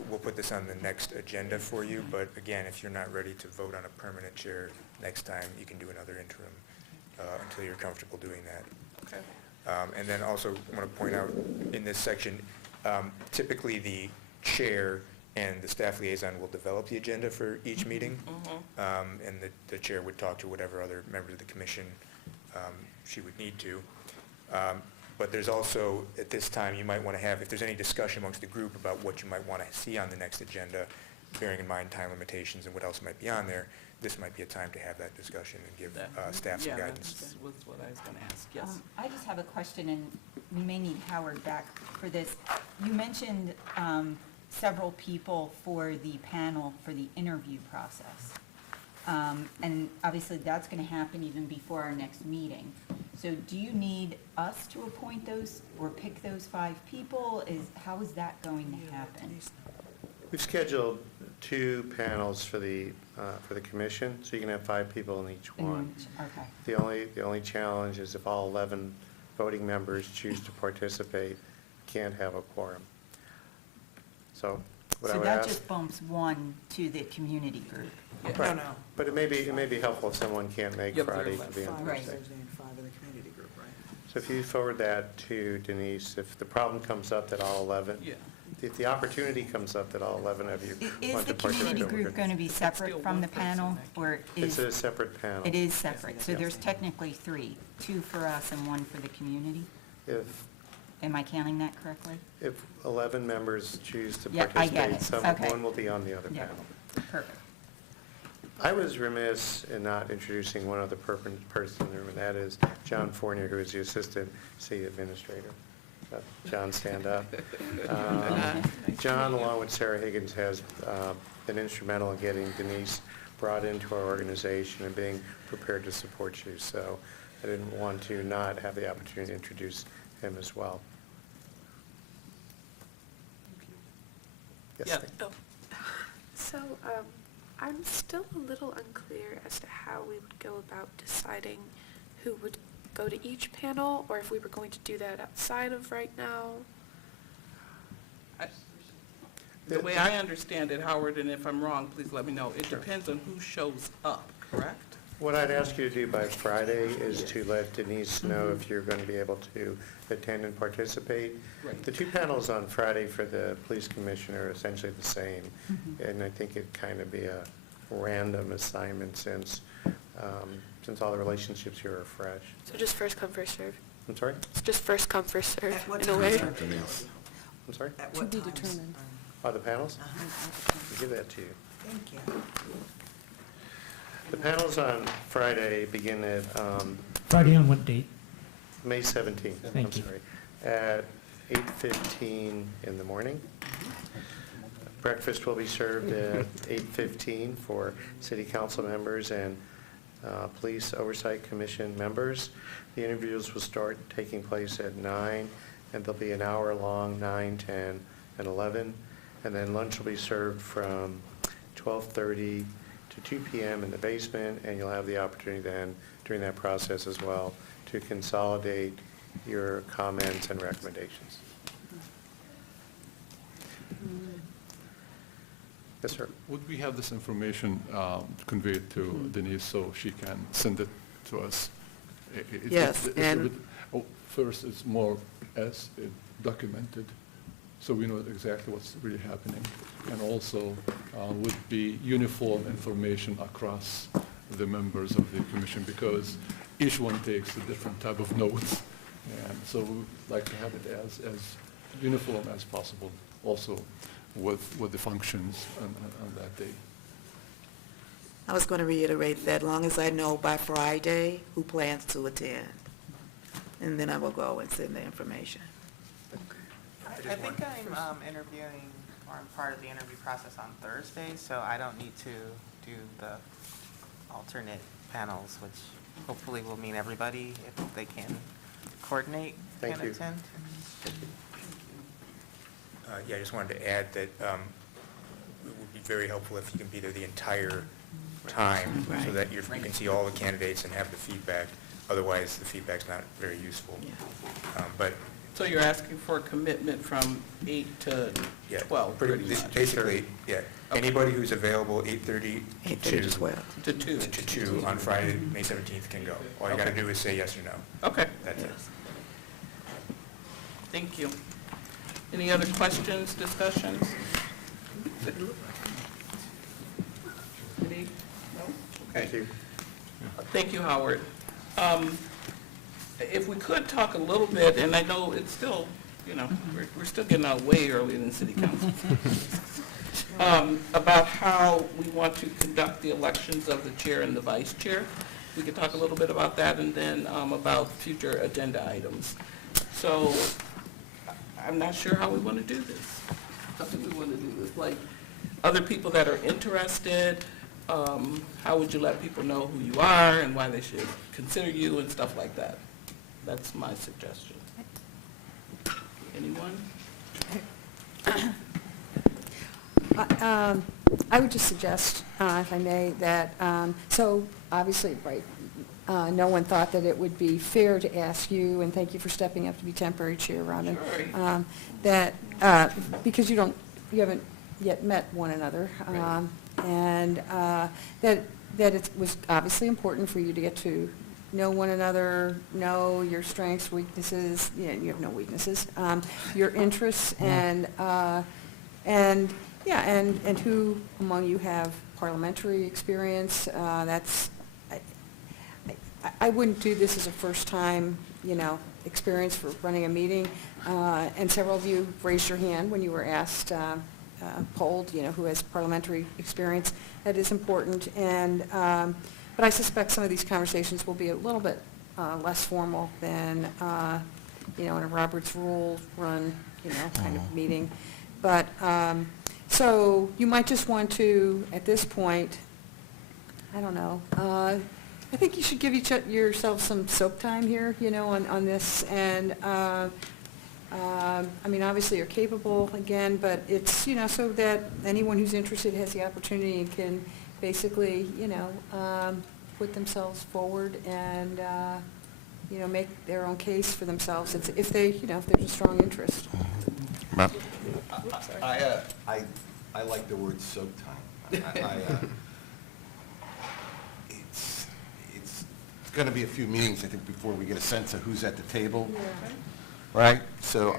we'll put this on the next agenda for you. But again, if you're not ready to vote on a permanent chair next time, you can do another interim until you're comfortable doing that. Okay. And then also I want to point out in this section, typically the chair and the staff liaison will develop the agenda for each meeting. And the chair would talk to whatever other members of the commission she would need to. But there's also, at this time, you might want to have, if there's any discussion amongst the group about what you might want to see on the next agenda, bearing in mind time limitations and what else might be on there, this might be a time to have that discussion and give staff some guidance. Yeah, that was what I was going to ask, yes. I just have a question, and we may need Howard back for this. You mentioned several people for the panel for the interview process. And obviously, that's going to happen even before our next meeting. So do you need us to appoint those or pick those 5 people? How is that going to happen? We've scheduled 2 panels for the commission, so you can have 5 people in each one. Okay. The only challenge is if all 11 voting members choose to participate, can't have a quorum. So what I So would that ask. just bumps 1 to the community group. Right. But it may be helpful if someone can't make Friday to be on Right. Thursday. And 5 in the community group, right? So if you forward that to Denise, if the problem comes up that all 11, if the opportunity comes up that all 11 of you Is want the to participate. community group going to be separate from the panel, or It's is? a separate panel. It is separate, so there's technically 3, 2 for us and 1 for the community? If Am I counting that correctly? If 11 members choose to Yeah, I get participate, it. Okay. one will be on the other Yeah. panel. Perfect. I was remiss in not introducing one other person in the room, and that is John Fournier, who is the Assistant City Administrator. John, stand up. John, along with Sarah Higgins, has been instrumental in getting Denise brought into our organization and being prepared to support you. So I didn't want to not have the opportunity to introduce him as well. Yes. Oh. So I'm still a little unclear as to how we would go about deciding who would go to each panel, or if we were going to do that outside of right now. The way I understand it, Howard, and if I'm wrong, please let me know, it depends on who shows up, correct? What I'd ask you to do by Friday is to let Denise know if you're going to be able to attend and participate. Right. The two panels on Friday for the police commissioner are essentially the same, and I think it'd kind of be a random assignment since all the relationships here are fresh. So just first come, first serve. I'm sorry? It's just first come, first serve, At what in a time, way. sir? I'm sorry? At To what be times? determined. Oh, the panels? I'll give that to you. Thank you. The panels on Friday begin at Friday on what date? May 17th. Thank you. I'm sorry, at 8:15 in the morning. Breakfast will be served at 8:15 for city council members and police oversight commission members. The interviews will start taking place at 9, and they'll be an hour long, 9, 10, and 11. And then lunch will be served from 12:30 to 2 p.m. in the basement, and you'll have the opportunity then, during that process as well, to consolidate your comments and recommendations. Yes, sir. Would we have this information conveyed to Denise so she can send it to us? Yes, and- First, it's more as documented, so we know exactly what's really happening. And also would be uniform information across the members of the commission, because each one takes a different type of notes. And so we would like to have it as uniform as possible, also with the functions on that day. I was going to reiterate that, long as I know by Friday who plans to attend, and then I will go and send the information. I think I'm interviewing, or I'm part of the interview process on Thursday, so I don't need to do the alternate panels, which hopefully will mean everybody, if they can coordinate, can Thank you. attend. Yeah, I just wanted to add that it would be very helpful if you can be there the entire time, so Right. that you can see all the candidates and have the feedback. Otherwise, the feedback's not very useful. But So you're asking for a commitment from 8 to yeah, 12, pretty this- much? basically, yeah. Anybody who's available 8:30 8:30 to 12. To 2. to 2 on Friday, May 17th can go. All you got to do is say yes or no. Okay, That's it. thank you. Any other questions, discussions? Any? No? Okay. Thank you. Thank you, Howard. If we could talk a little bit, and I know it's still, we're still getting out way earlier than city council, about how we want to conduct the elections of the chair and the vice chair. We could talk a little bit about that, and then about future agenda items. So I'm not sure how we want to do this. How do we want to do this? Like, other people that are interested, how would you let people know who you are and why they should consider you and stuff like that? That's my suggestion. Anyone? I would just suggest, if I may, that, so obviously, right, no one thought that it would be fair to ask you, and thank you for stepping up to be temporary chair, Robin, Sure. that, because you haven't yet met one another, and that it was obviously important for you to get to know one another, know your strengths, weaknesses, you have no weaknesses, your interests, and who among you have parliamentary experience. I wouldn't do this as a first-time, experience for running a meeting, and several of you raised your hand when you were asked polled, who has parliamentary experience. That is important, and, but I suspect some of these conversations will be a little bit less formal than, in a Robert's Rule run, kind of meeting. But, so you might just want to, at this point, I don't know, I think you should give yourself some soak time here, on this, and, I mean, obviously you're capable, again, but it's, so that anyone who's interested has the opportunity and can basically, put themselves forward and, make their own case for themselves, if there's a strong interest. I like the word soak time. It's going to be a few meetings, I think, before we get a sense of who's at the table, right? So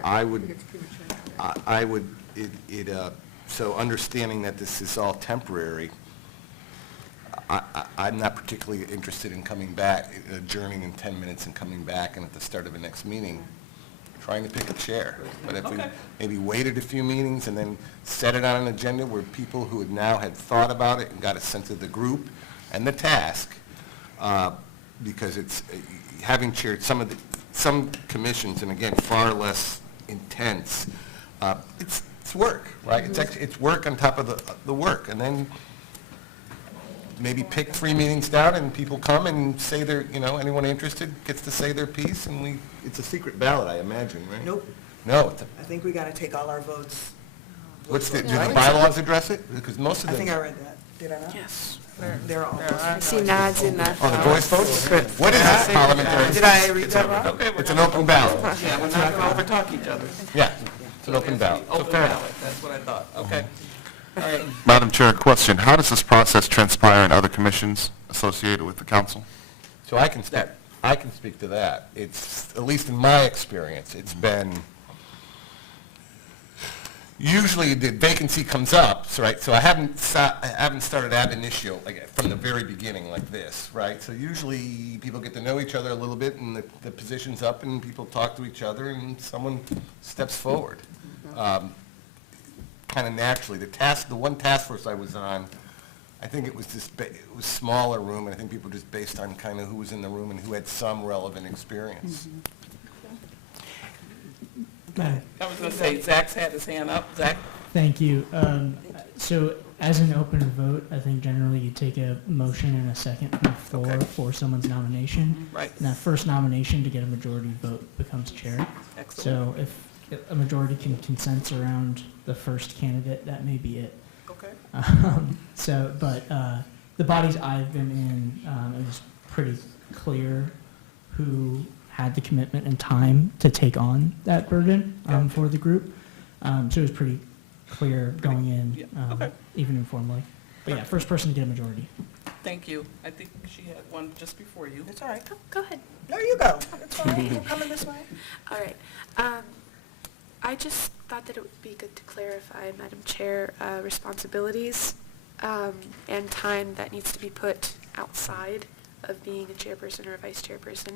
so understanding that this is all temporary, I'm not particularly interested in coming back, adjourning in 10 minutes and coming back and at the start of the next meeting, trying to pick a chair. But if we maybe waited a few meetings and then set it on an agenda where people who had thought about it and got a sense of the group and the task, because it's having chaired some commissions, and again, far less intense, it's work, right? It's work on top of the work, and then maybe pick 3 meetings down, and people come and say anyone interested gets to say their piece, and it's a secret ballot, I imagine, right? Nope. No. I think we got to take all our votes. Do the bylaws address it? Because most of I them. think I read that. Did I not? Yes. They're all. I see nods in the. Oh, the voice votes? What is that, parliamentary? Did I read that wrong? Okay, It's an open ballot. Yeah, we're not going to overtalk each other. Yeah, it's an open ballot. So Open fair ballot, enough. that's what I thought. Okay. All right. Madam Chair, question. How does this process transpire in other commissions associated with the council? So I can speak to that. It's, at least in my experience, it's been, usually the vacancy comes up, right? So I haven't started ab initio, like from the very beginning like this, right? So usually people get to know each other a little bit, and the position's up, and people talk to each other, and someone steps forward. Kind of naturally. The one task force I was on, I think it was it was smaller room, and I think people just based on kind of who was in the room and who had some relevant experience. I was going to say, Zach's had his hand up. Zach? Thank you. So as an open vote, I think generally you take a motion and a second from the floor for someone's nomination. Right. And that first nomination to get a majority vote becomes chair. Excellent. So if a majority can consensus around the first candidate, that may be it. Okay. But the bodies I've been in, it was pretty clear who had the commitment and time to take on that burden for the group. So it was pretty clear going in, even informally. But yeah, first person to get a majority. Thank you. I think she had one just before you. It's all right. Go ahead. No, you go. It's fine. You're coming this way. All right. I just thought that it would be good to clarify, Madam Chair, responsibilities and time that needs to be put outside of being a chairperson or a vice chairperson,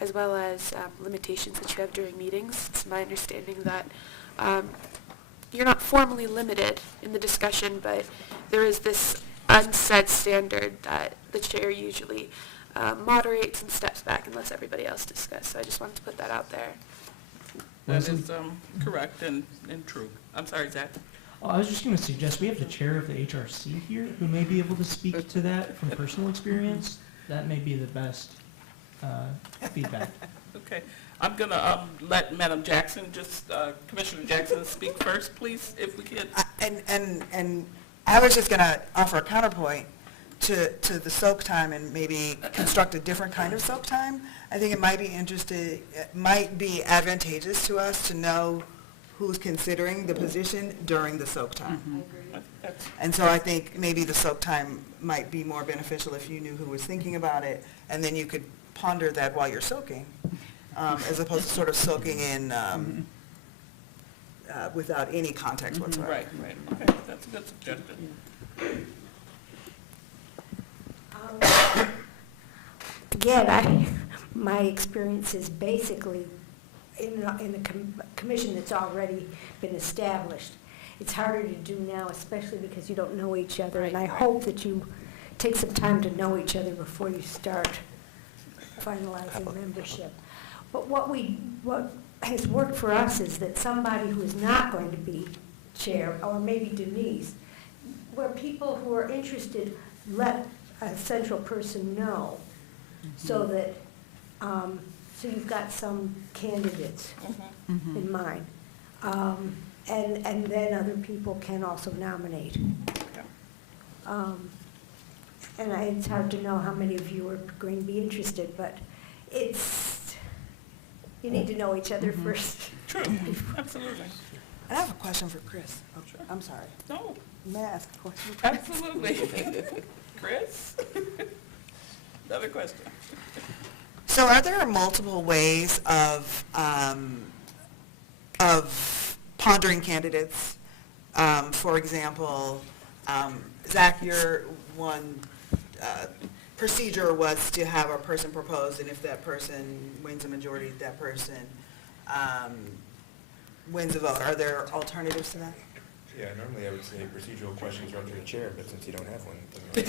as well as limitations that you have during meetings. It's my understanding that you're not formally limited in the discussion, but there is this unsaid standard that the chair usually moderates and steps back unless everybody else discusses. So I just wanted to put that out there. That is correct and true. I'm sorry, Zach. I was just going to suggest we have the chair of the HRC here who may be able to speak to that from personal experience. That may be the best feedback. Okay. I'm going to let Madam Jackson, Commissioner Jackson, speak first, please, if we could. And I was just going to offer a counterpoint to the soak time and maybe construct a different kind of soak time. I think it might be advantageous to us to know who's considering the position during the soak time. And so I think maybe the soak time might be more beneficial if you knew who was thinking about it, and then you could ponder that while you're soaking, as opposed to sort of soaking in without any context whatsoever. Right. Okay, that's a good suggestion. Again, my experience is basically in the commission that's already been established. it's harder to do now, especially because you don't know each other. And I Right. hope that you take some time to know each other before you start finalizing membership. But what has worked for us is that somebody who is not going to be chair, or maybe Denise, where people who are interested let a central person know, so that, so you've got some candidates in mind. And then other people can also nominate. And it's hard to know how many of you are going to be interested, but you need to know each other first. True, absolutely. I have a question for Chris. Oh, I'm sorry. No, May I ask a question? absolutely. Chris? Another question. So are there multiple ways of pondering candidates? For example, Zach, your one procedure was to have a person propose, and if that person wins a majority, that person wins a vote. Are there alternatives to that? Yeah, normally I would say procedural questions are up to the chair, but since you don't have one. Well,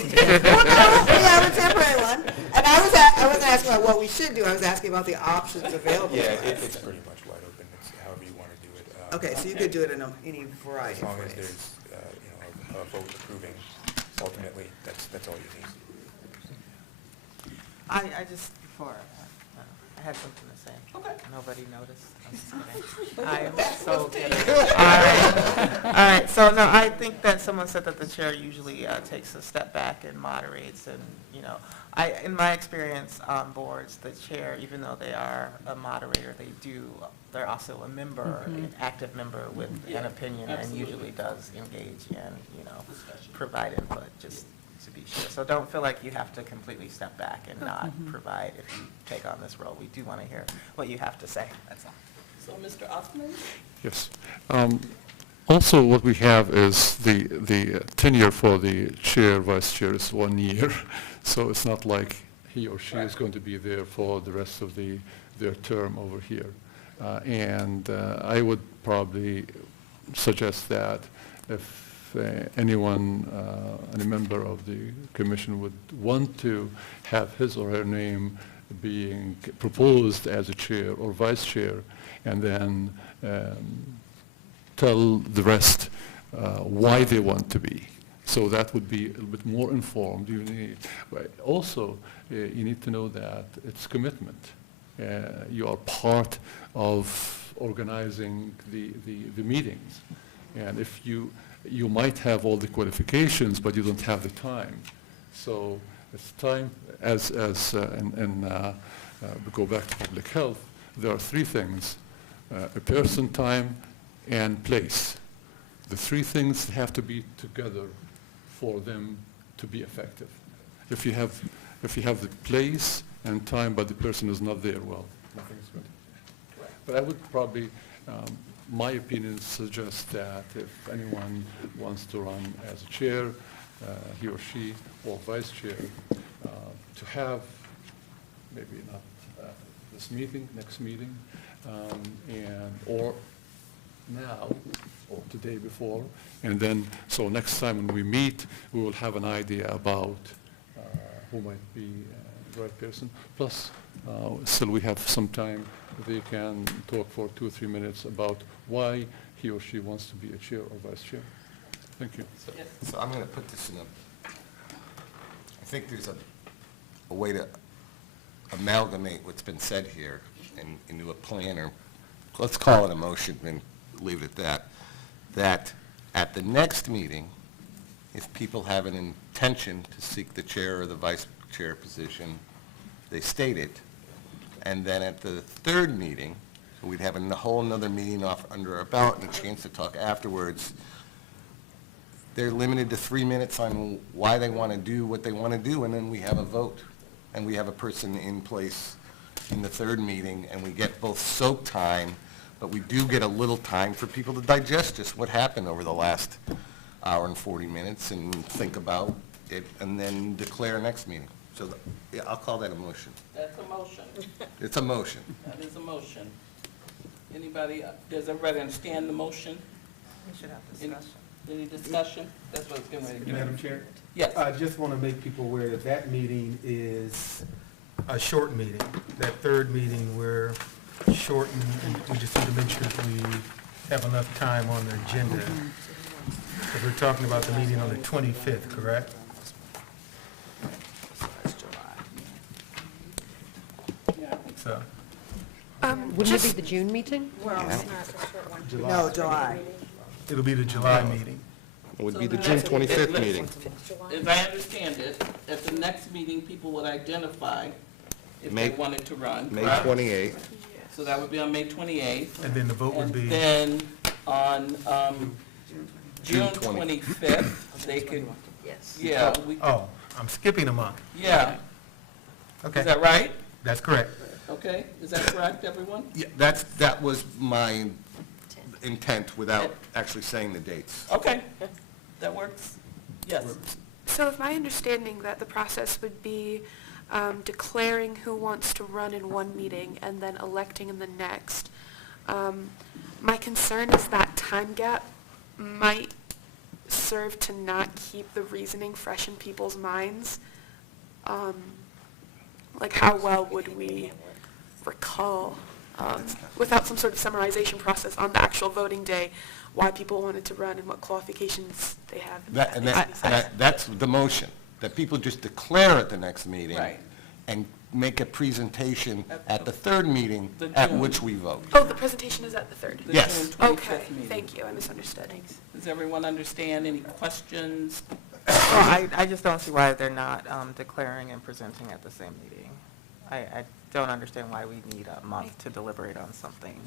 no, we have a temporary one. And I wasn't asking about what we should do, I was asking about the options available to Yeah, us. it's pretty much wide open. It's however you want to do it. Okay, so you could do it in any variety As long of as ways. there's, a vote approving, ultimately, that's all you need. I just, before, I had something to say. Okay. Nobody noticed. I'm just kidding. I am so kidding. All right, so no, I think that someone said that the chair usually takes a step back and moderates, and, in my experience on boards, the chair, even though they are a moderator, they're also a member, an active member with an opinion, and usually does engage and, provide input, just to be sure. So don't feel like you have to completely step back and not provide if you take on this role. We do want to hear what you have to say, that's all. So, Mr. Offman? Yes. Also, what we have is the tenure for the chair, vice chair is 1 year. So it's not like he or she is going to be there for the rest of their term over here. And I would probably suggest that if anyone, any member of the commission would want to have his or her name being proposed as a chair or vice chair, and then tell the rest why they want to be. So that would be a little bit more informed. Also, you need to know that it's commitment. You are part of organizing the meetings. And if you might have all the qualifications, but you don't have the time. So it's time, we go back to public health, there are 3 things, a person, time, and place. The 3 things have to be together for them to be effective. If you have the place and time, but the person is not there, well, nothing's good. But I would probably, my opinion suggests that if anyone wants to run as a chair, he or she, or vice chair, to have, maybe not this meeting, next meeting, or now, or today before, and then, so next time when we meet, we will have an idea about who might be the right person. Plus, still we have some time, they can talk for 2 or 3 minutes about why he or she wants to be a chair or vice chair. Thank you. So I'm going to put this in I think there's a way to amalgamate what's been said here into a plan, or let's call it a motion and leave it at that at the next meeting, if people have an intention to seek the chair or the vice chair position, they state it. And then at the 3rd meeting, so we'd have a whole another meeting off under our ballot and a chance to talk afterwards. They're limited to 3 minutes on why they want to do what they want to do, and then we have a vote. And we have a person in place in the 3rd meeting, and we get both soak time, but we do get a little time for people to digest just what happened over the last hour and 40 minutes and think about it, and then declare next meeting. So yeah, I'll call that a motion. That's a motion. It's a motion. That is a motion. Anybody, does everybody understand the motion? We should have discussion. Any discussion? That's what it's getting ready to do. Madam Chair? Yes. I just want to make people aware that that meeting is a short meeting. That third meeting, we're shortened, and we just need to make sure that we have enough time on the agenda. Because we're talking about the meeting on the 25th, correct? So, Wouldn't it be the June meeting? No, July. It'll be the July meeting. It would be So the the June next- 25th listen, meeting. As I understand it, at the next meeting, people would identify if they May- wanted to run. May correct? 28th. So that would be on May 28th. And then the vote would be? And then on June June 20. 25th, they could, yeah, we, Oh, I'm skipping a month. yeah. Okay. Is that right? That's correct. Okay, is that correct, everyone? Yeah, that was my intent without actually saying the dates. Okay, that works. Yes. So if my understanding that the process would be declaring who wants to run in one meeting and then electing in the next, my concern is that time gap might serve to not keep the reasoning fresh in people's minds. Like how well would we recall, without some sort of summarization process on the actual voting day, why people wanted to run and what qualifications they have? That's the motion, that people just declare at the next meeting. Right. And make a presentation at the third meeting The at June. which we vote. Oh, the presentation is at the third? The Yes. June 25th Okay, meeting. thank you, I misunderstood. Does everyone understand? Any questions? Well, I just don't see why they're not declaring and presenting at the same meeting. I don't understand why we need a month to deliberate on something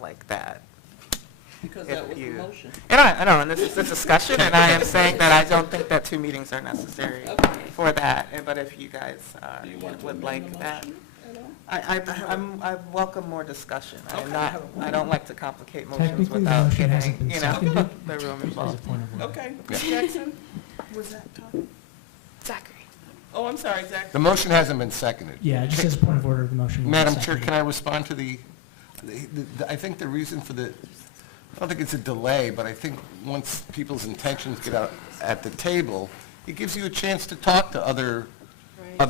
like that. Because If that was the you- motion. And I know, and this is a discussion, and I am saying that I don't think that 2 meetings are necessary for that, but if you guys Do you want to would amend like the that. motion at all? I welcome more discussion. Okay. I don't like to complicate motions Technically, the without motion hasn't getting, been you know, seconded. the room As a involved. point of order. Okay, Ms. Jackson? Was that Tom? Zachary. Oh, I'm sorry, Zach. The motion hasn't been seconded. Yeah, just as a point of order, the motion will be Madam Chair, seconded. can I respond to I think the reason for I don't think it's a delay, but I think once people's intentions get out at the table, it gives you a chance to talk to other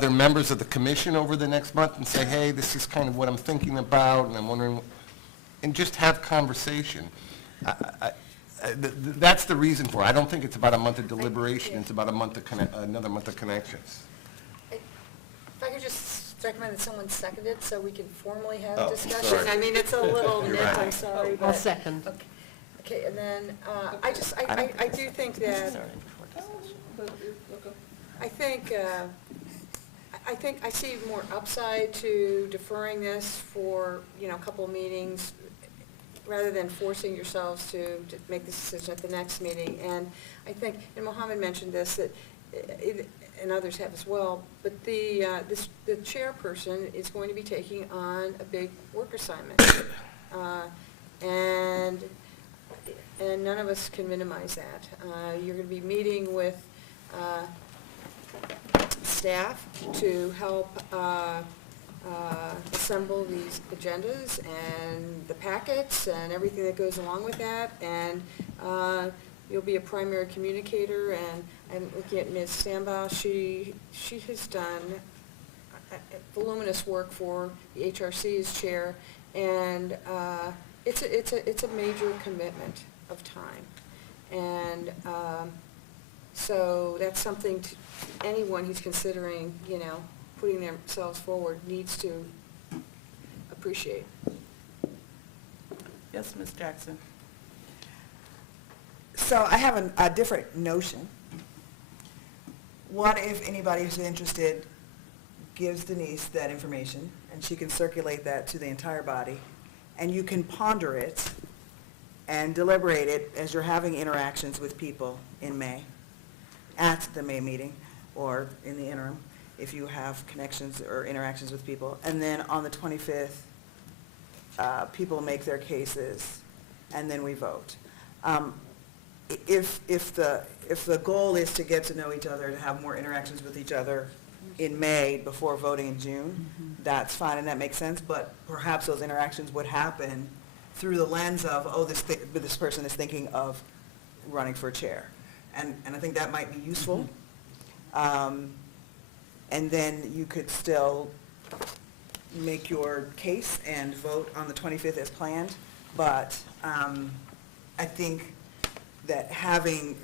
members of the commission over the next month and say, hey, this is kind of what I'm thinking about, and I'm wondering, and just have conversation. That's the reason for it. I don't think it's about a month of deliberation, it's about another month of connections. If I could just recommend that someone second it so we can formally have Oh, discussion. sorry. I mean, it's a little You're nit, right. I'm sorry, but. I'll second. Okay, and then, I do think that, I think I see more upside to deferring this for, a couple of meetings, rather than forcing yourselves to make this decision at the next meeting. And I think, and Mohammed mentioned this, that, and others have as well, but the chairperson is going to be taking on a big work assignment. And none of us can minimize that. You're going to be meeting with staff to help assemble these agendas and the packets and everything that goes along with that. And you'll be a primary communicator, and I'm looking at Ms. Stambaugh. She has done voluminous work for the HRC's chair, and it's a major commitment of time. And so that's something anyone who's considering, putting themselves forward needs to appreciate. Yes, Ms. Jackson. So I have a different notion. What if anybody who's interested gives Denise that information, and she can circulate that to the entire body, and you can ponder it and deliberate it as you're having interactions with people in May, at the May meeting, or in the interim, if you have connections or interactions with people. And then on the 25th, people make their cases, and then we vote. If the goal is to get to know each other, to have more interactions with each other in May before voting in June, that's fine, and that makes sense, but perhaps those interactions would happen through the lens of, oh, this person is thinking of running for chair. And I think that might be useful. And then you could still make your case and vote on the 25th as planned. But I think that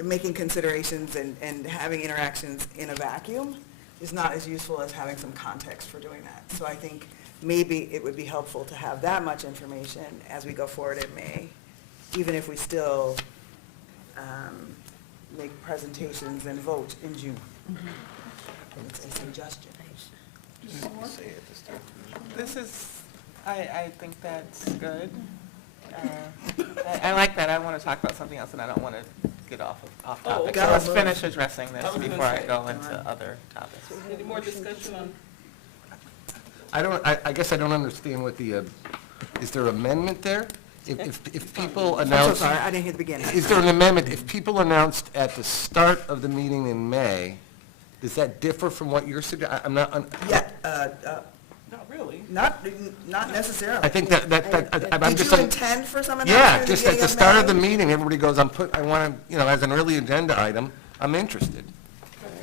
making considerations and having interactions in a vacuum is not as useful as having some context for doing that. So I think maybe it would be helpful to have that much information as we go forward in May, even if we still make presentations and vote in June. It's a suggestion. This is, I think that's good. I like that. I want to talk about something else, and I don't want to get off topic. So let's finish addressing this before I go into other topics. Any more discussion on? I guess I don't understand what is there amendment there? If people I'm announce. so sorry, I didn't hear the beginning. Is there an amendment, if people announced at the start of the meeting in May, does that differ from what you're suggesting? I'm not. Yeah, Not really. not necessarily. I think I'm Did just you saying. intend for some announcement Yeah, at the just at beginning the of start of May? the meeting, everybody goes, I want to, as an early agenda item, I'm interested.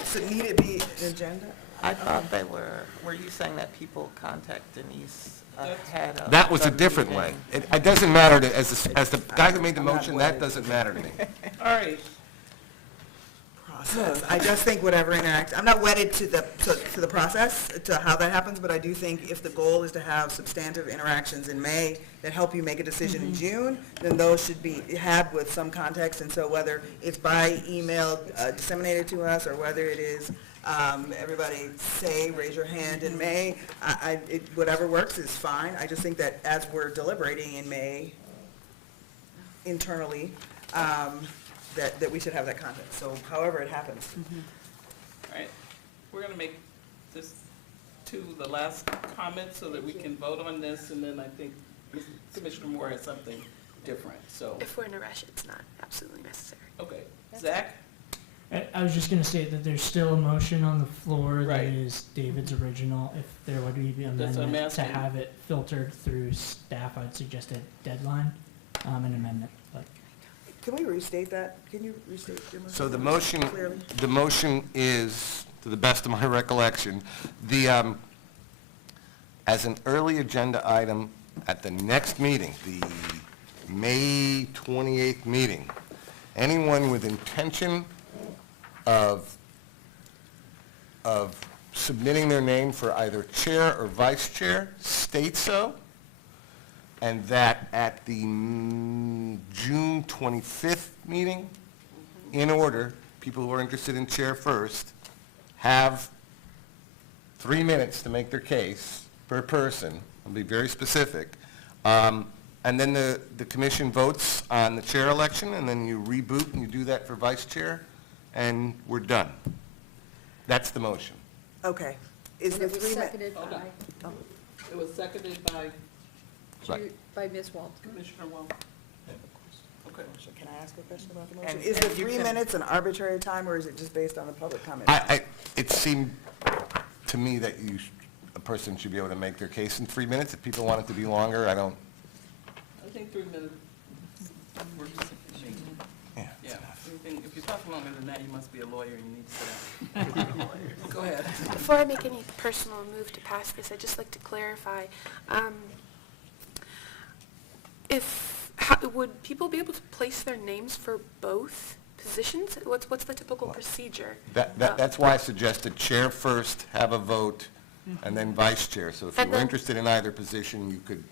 Does it need to be an agenda? I thought were you saying that people contact Denise ahead of? That was a the different meeting? way. It doesn't matter, as the guy who made the motion, that doesn't matter to me. All right. Process. I just think whatever I'm not wedded to the process, to how that happens, but I do think if the goal is to have substantive interactions in May that help you make a decision in June, then those should be had with some context. And so whether it's by email disseminated to us, or whether it is everybody raise your hand in May, whatever works is fine. I just think that as we're deliberating in May internally, that we should have that context. So however it happens. All right. We're going to make this the last comment so that we can vote on this, and then I think Commissioner Moore has something different, so. If we're in a rush, it's not absolutely necessary. Okay. Zach? I was just going to say that there's still a motion on the floor that Right. is David's original. If there would be an That's what I'm amendment to asking. have it filtered through staff, I'd suggest a deadline, an amendment. But Can we restate that? Can you restate your motion? So Clearly. the motion is, to the best of my recollection, as an early agenda item at the next meeting, the May 28th meeting, anyone with intention of submitting their name for either chair or vice chair, state so, and that at the June 25th meeting, in order, people who are interested in chair first, have 3 minutes to make their case per person. I'll be very specific. And then the commission votes on the chair election, and then you reboot and you do that for vice chair, and we're done. That's the motion. Okay. Is the 3 minutes? Hold on. It was seconded by Right. By Ms. Walt. Commissioner Wong. Okay. Can I ask a question about the motion? And- Is the and you 3 can- minutes an arbitrary time, or is it just based on the public comment? It seemed to me that a person should be able to make their case in 3 minutes. If people want it to be longer, I don't, I think 3 minutes. Works. yeah. Yeah. If you talk longer than that, you must be a lawyer and you need to sit down. Go ahead. Before I make any personal move to pass this, I'd just like to clarify, would people be able to place their names for both positions? What's the typical procedure? That's why I suggested chair first, have a vote, and then vice chair. So if you And were then- interested in either position, you could.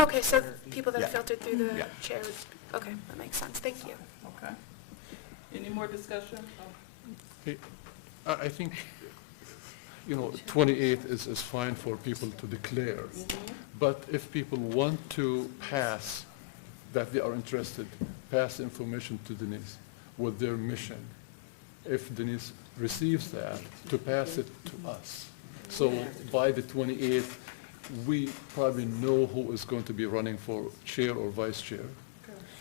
Okay, so people that are Yeah. filtered through the Yeah. chair would, okay, that makes sense, thank you. Okay. Any more discussion? I think, 28 is fine for people to declare. But if people want to pass, that they are interested, pass information to Denise with their mission. If Denise receives that, to pass it to us. So by the 28th, we probably know who is going to be running for chair or vice chair.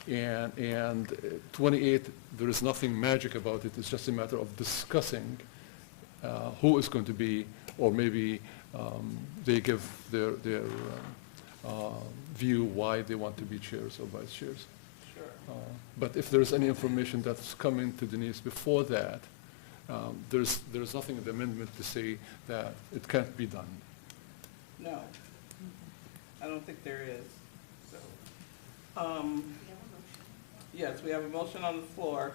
And 28, there is nothing magic about it. It's just a matter of discussing who is going to be, or maybe they give their view why they want to be chairs or vice chairs. Sure. But if there's any information that's coming to Denise before that, there's nothing in the amendment to say that it can't be done. No, I don't think there is, so. Yes, we have a motion on the floor.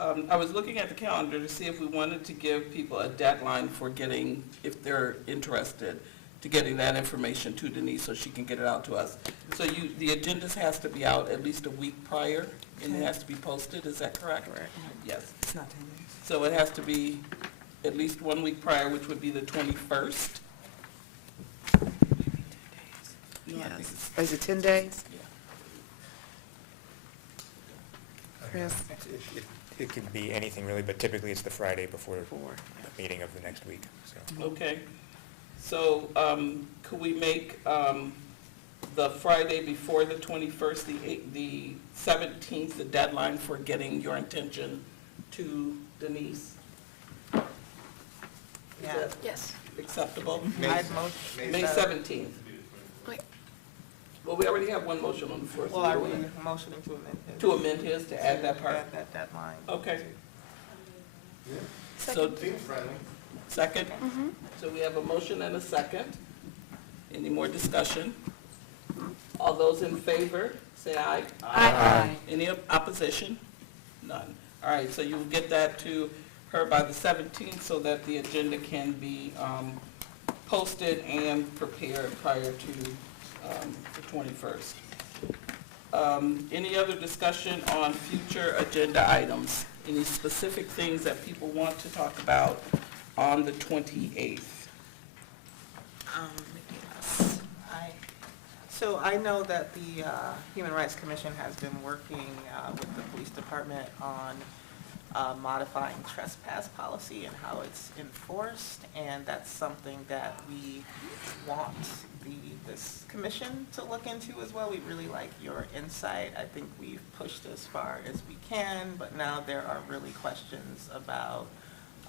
I was looking at the calendar to see if we wanted to give people a deadline for getting, if they're interested, to getting that information to Denise so she can get it out to us. So the agendas has to be out at least a week prior, and it has to be posted, is that correct? Correct. Yes. It's not 10 days. So it has to be at least 1 week prior, which would be the 21st. No, I think Yes. Is it 10 days? Chris? It can be anything really, but typically it's the Friday before the meeting of the next week, so. Okay, so, could we make, the Friday before the 21st, the 17th, the deadline for getting your intention to Denise? Is Yeah. that Yes. acceptable? May May 17th. Wait. Well, we already have one motion on the floor. so Well, are we we don't have- motioning to amend his? To amend his, to add that part? Add that deadline. Okay. So, second? So we have a motion and a second. Any more discussion? All those in favor, say aye. Aye. Any opposition? None. All right, so you will get that to her by the 17th so that the agenda can be posted and prepared prior to the 21st. Any other discussion on future agenda items? Any specific things that people want to talk about on the 28th? Yes. So I know that the Human Rights Commission has been working with the police department on modifying trespass policy and how it's enforced, and that's something that we want this commission to look into as well. We really like your insight. I think we've pushed as far as we can, but now there are really questions about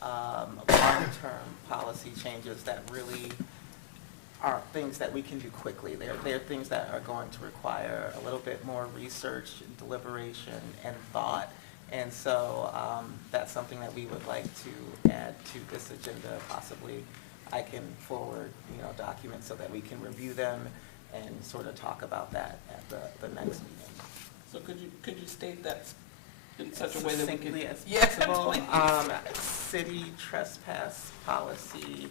long-term policy changes that really are things that we can do quickly. They're things that are going to require a little bit more research, deliberation, and thought. And so that's something that we would like to add to this agenda. Possibly I can forward, documents so that we can review them and sort of talk about that at the next meeting. So could you state that in such a way that we can? Succinctly as Yes, possible. please. City trespass policy.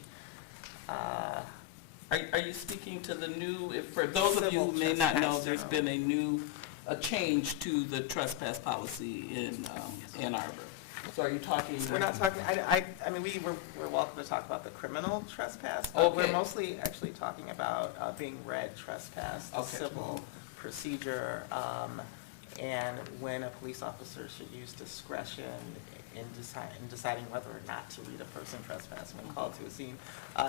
Are you speaking to the new, for those of you who may not know, there's been a change to the trespass policy in Ann Arbor. So are you talking? We're not talking, I mean, we're welcome to talk about the criminal trespass, but we're Okay. mostly actually talking about being read trespass, the Okay. civil procedure, and when a police officer should use discretion in deciding whether or not to read a person trespass when called to a scene.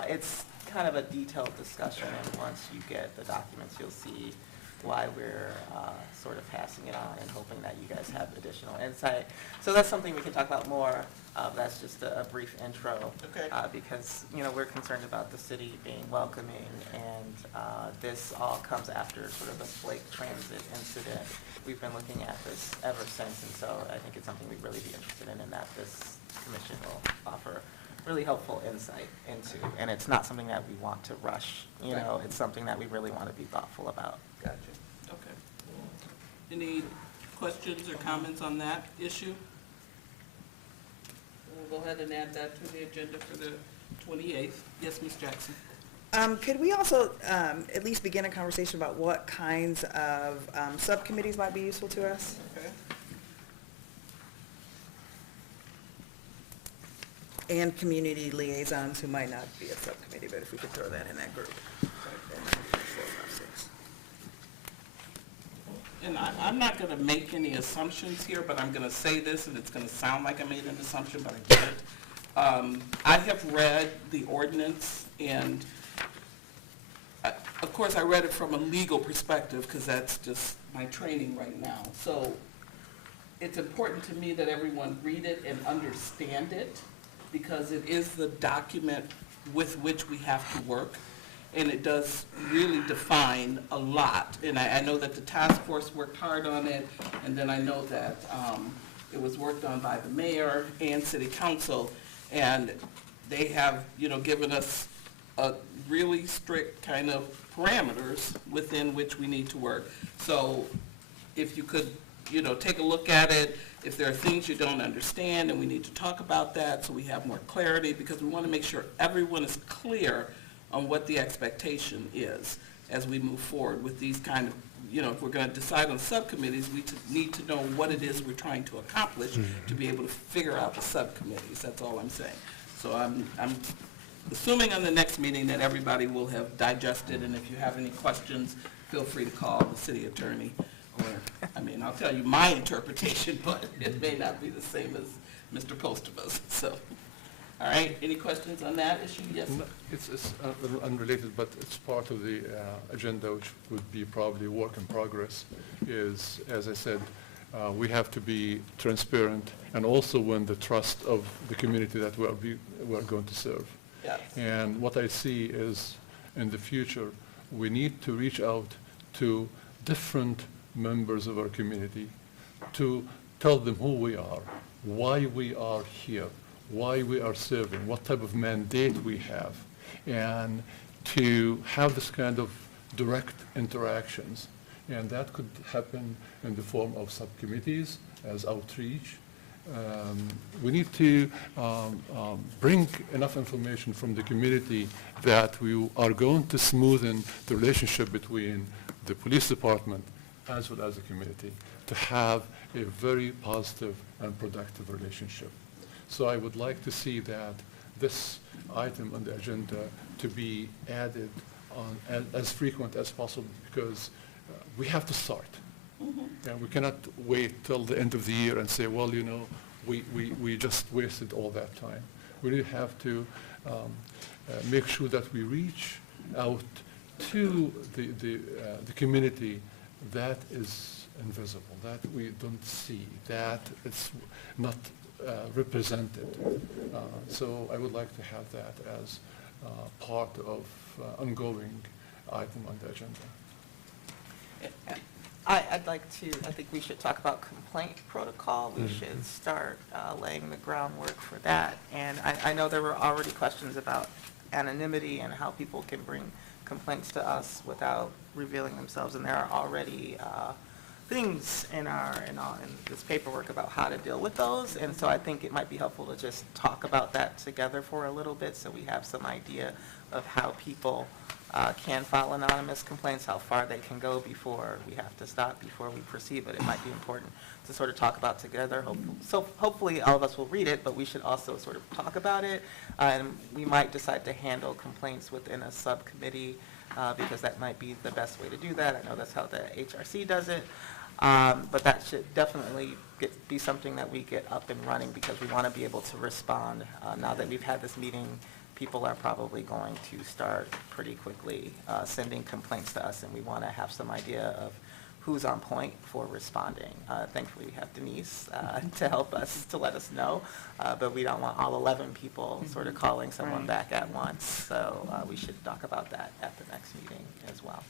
It's kind of a detailed discussion, and once you get the documents, you'll see why we're sort of passing it on and hoping that you guys have additional insight. So that's something we can talk about more. That's just a brief intro. Okay. Because, we're concerned about the city being welcoming, and this all comes after sort of the Flake Transit incident. We've been looking at this ever since, and so I think it's something we'd really be interested in, and that this commission will offer really helpful insight into. And it's not something that we want to rush, it's something that we really want to be thoughtful about. Gotcha, okay. Any questions or comments on that issue? We'll go ahead and add that to the agenda for the 28th. Yes, Ms. Jackson? Could we also at least begin a conversation about what kinds of subcommittees might be useful to us? Okay. And community liaisons who might not be a subcommittee, but if we could throw that in that group. And I'm not going to make any assumptions here, but I'm going to say this, and it's going to sound like I made an assumption, but I didn't. I have read the ordinance, and of course I read it from a legal perspective because that's just my training right now. So it's important to me that everyone read it and understand it, because it is the document with which we have to work. and it does really define a lot. And I know that the task force worked hard on it, and then I know that it was worked on by the mayor and city council, and they have, given us a really strict kind of parameters within which we need to work. So if you could, take a look at it, if there are things you don't understand, and we need to talk about that so we have more clarity, because we want to make sure everyone is clear on what the expectation is as we move forward with these kind of, if we're going to decide on subcommittees, we need to know what it is we're trying to accomplish to be able to figure out the subcommittees. That's all I'm saying. So I'm assuming on the next meeting that everybody will have digested, and if you have any questions, feel free to call the city attorney. Or, I'll tell you my interpretation, but it may not be the same as Mr. Postma's. So, all right, any questions on that issue? Yes? No, it's unrelated, but it's part of the agenda, which would be probably work in progress, is, as I said, we have to be transparent and also win the trust of the community that we're going to serve. Yes. And what I see is, in the future, we need to reach out to different members of our community to tell them who we are, why we are here, why we are serving, what type of mandate we have, and to have this kind of direct interactions. And that could happen in the form of subcommittees as outreach. We need to bring enough information from the community that we are going to smoothen the relationship between the police department as well as the community, to have a very positive and productive relationship. So I would like to see that this item on the agenda to be added on as frequent as possible, because we have to start. And we cannot wait till the end of the year and say, well, we just wasted all that time. We really have to make sure that we reach out to the community that is invisible, that we don't see, that it's not represented. So I would like to have that as part of ongoing item on the agenda. I think we should talk about complaint protocol. We should start laying the groundwork for that. And I know there were already questions about anonymity and how people can bring complaints to us without revealing themselves. And there are already things in this paperwork about how to deal with those. And so I think it might be helpful to just talk about that together for a little bit, so we have some idea of how people can file anonymous complaints, how far they can go before we have to stop, before we proceed. But it might be important to sort of talk about together. So hopefully all of us will read it, but we should also sort of talk about it. And we might decide to handle complaints within a subcommittee, because that might be the best way to do that. I know that's how the HRC does it. But that should definitely be something that we get up and running, because we want to be able to respond. Now that we've had this meeting, people are probably going to start pretty quickly sending complaints to us, and we want to have some idea of who's on point for responding. Thankfully, we have Denise to help us, to let us know, but we don't want all 11 people sort of calling someone back at once. So we should talk about that at the next meeting as well.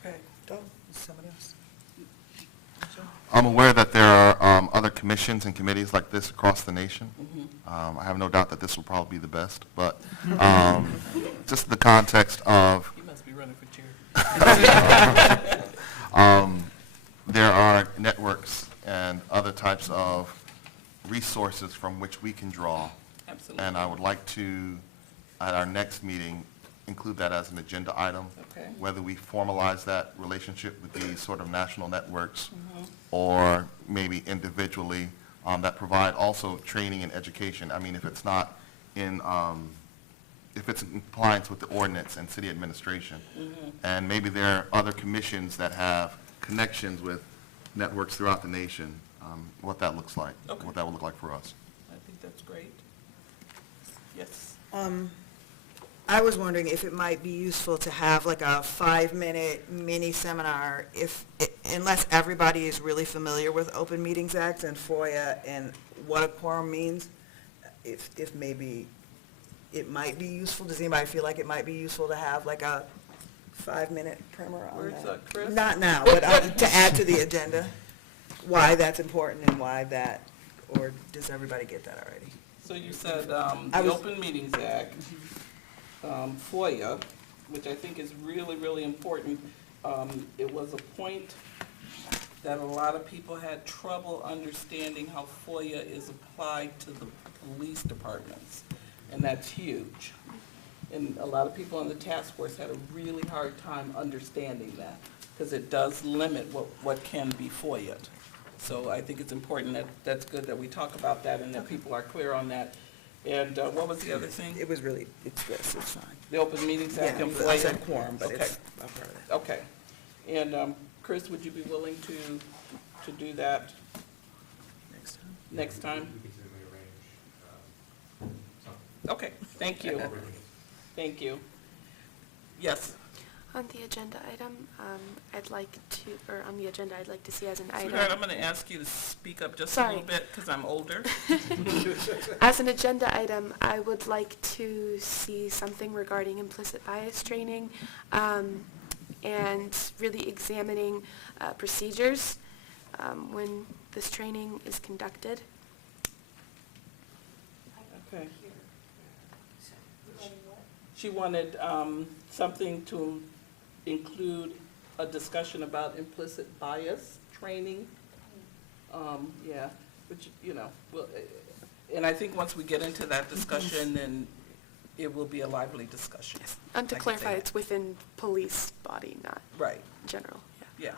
Okay, somebody else? I'm aware that there are other commissions and committees like this across the nation. I have no doubt that this will probably be the best, but just the context of... You must be running for chair. There are networks and other types of resources from which we can draw. Absolutely. And I would like to, at our next meeting, include that as an agenda item. Okay. Whether we formalize that relationship with these sort of national networks or maybe individually that provide also training and education. I mean, if it's not in, if it's in compliance with the ordinance and city administration. And maybe there are other commissions that have connections with networks throughout the nation, what that looks like, what that would look like for us. I think that's great. Yes. I was wondering if it might be useful to have like a 5-minute mini seminar, unless everybody is really familiar with Open Meetings Act and FOIA and what a quorum means, if maybe it might be useful. Does anybody feel like it might be useful to have like a 5-minute primer on Where's that? Chris? Not now, but to add to the agenda, why that's important and why that, or does everybody get that already? So you said I the was- Open Meetings Act, FOIA, which I think is really, really important. It was a point that a lot of people had trouble understanding how FOIA is applied to the police departments, and that's huge. And a lot of people on the task force had a really hard time understanding that, because it does limit what can be FOIA'd. So I think it's important that's good that we talk about that and that people are clear on that. And what was the other thing? It was really, it's fine. The Open Meetings Act Yeah, and I FOIA? said quorum, but Okay. it's a part of that. Okay. And Chris, would you be willing to do that next time? Okay, thank you. Thank you. Yes. On the agenda item, I'd like to see as an item. Sweetheart, I'm going to ask you to speak up just a Sorry. little bit because I'm older. As an agenda item, I would like to see something regarding implicit bias training, and really examining procedures when this training is conducted. Okay. She wanted something to include a discussion about implicit bias training. Yeah, which, well, and I think once we get into that discussion, then it will be a lively discussion. And to I can say clarify, that. it's within police body, not Right, general. yeah.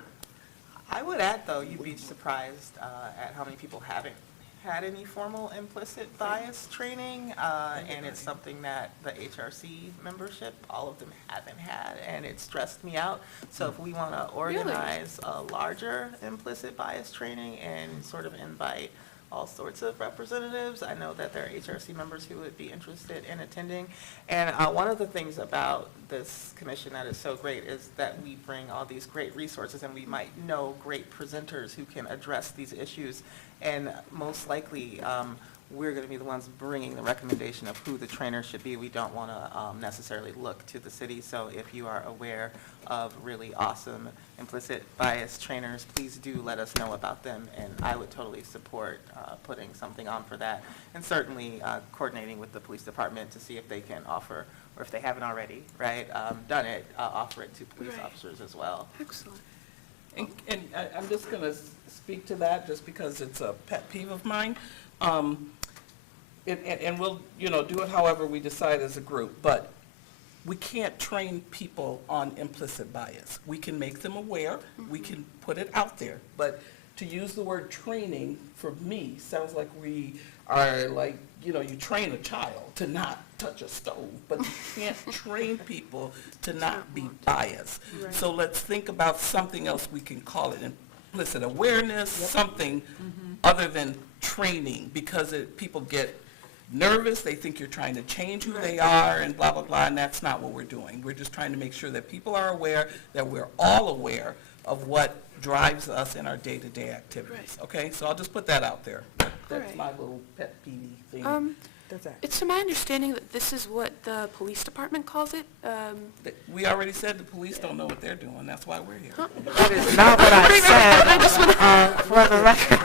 I would add, though, you'd be surprised at how many people haven't had any formal implicit bias training, and it's something that the HRC membership, all of them haven't had, and it stressed me out. So if we want to organize a larger implicit bias training and sort of invite all sorts of representatives, I know that there are HRC members who would be interested in attending. And one of the things about this commission that is so great is that we bring all these great resources, and we might know great presenters who can address these issues. And most likely, we're going to be the ones bringing the recommendation of who the trainer should be. We don't want to necessarily look to the city. So if you are aware of really awesome implicit bias trainers, please do let us know about them. And I would totally support putting something on for that. And certainly coordinating with the police department to see if they can offer, or if they haven't already, right, done it, offer it to police officers as well. Excellent. And I'm just going to speak to that just because it's a pet peeve of mine. And we'll, do it however we decide as a group, but we can't train people on implicit bias. We can make them aware, we can put it out there, but to use the word training, for me, sounds like we are like, you train a child to not touch a stove, but you can't train people to not be biased. Right. So let's think about something else we can call it, implicit awareness, something other than training, because people get nervous, they think you're trying to change who they are and blah, blah, blah, and that's not what we're doing. We're just trying to make sure that people are aware, that we're all aware of what drives us in our day-to-day activities, okay? So I'll just put that out there. That's Right. my little pet peeve thing. It's to my understanding that this is what the police department calls it. We already said the police don't know what they're doing, that's why we're here. That is not what I said, for the record.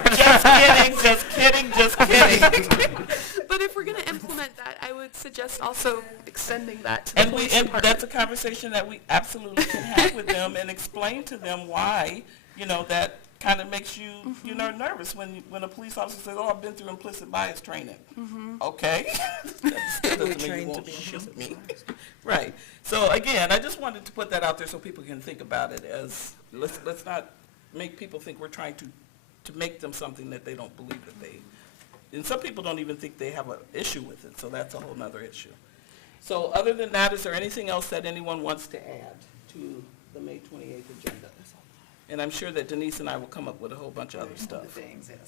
Just kidding. But if we're going to implement that, I would suggest also extending that to the And police and department. that's a conversation that we absolutely can have with them and explain to them why, that kind of makes you, nervous when a police officer says, oh, I've been through implicit bias training. Okay? That doesn't mean you won't shoot me. Right. So again, I just wanted to put that out there so people can think about it as, let's not make people think we're trying to make them something that they don't believe that they, and some people don't even think they have an issue with it, so that's a whole nother issue. So other than that, is there anything else that anyone wants to add to the May 28th agenda? And I'm sure that Denise and I will come up with a whole bunch of other stuff.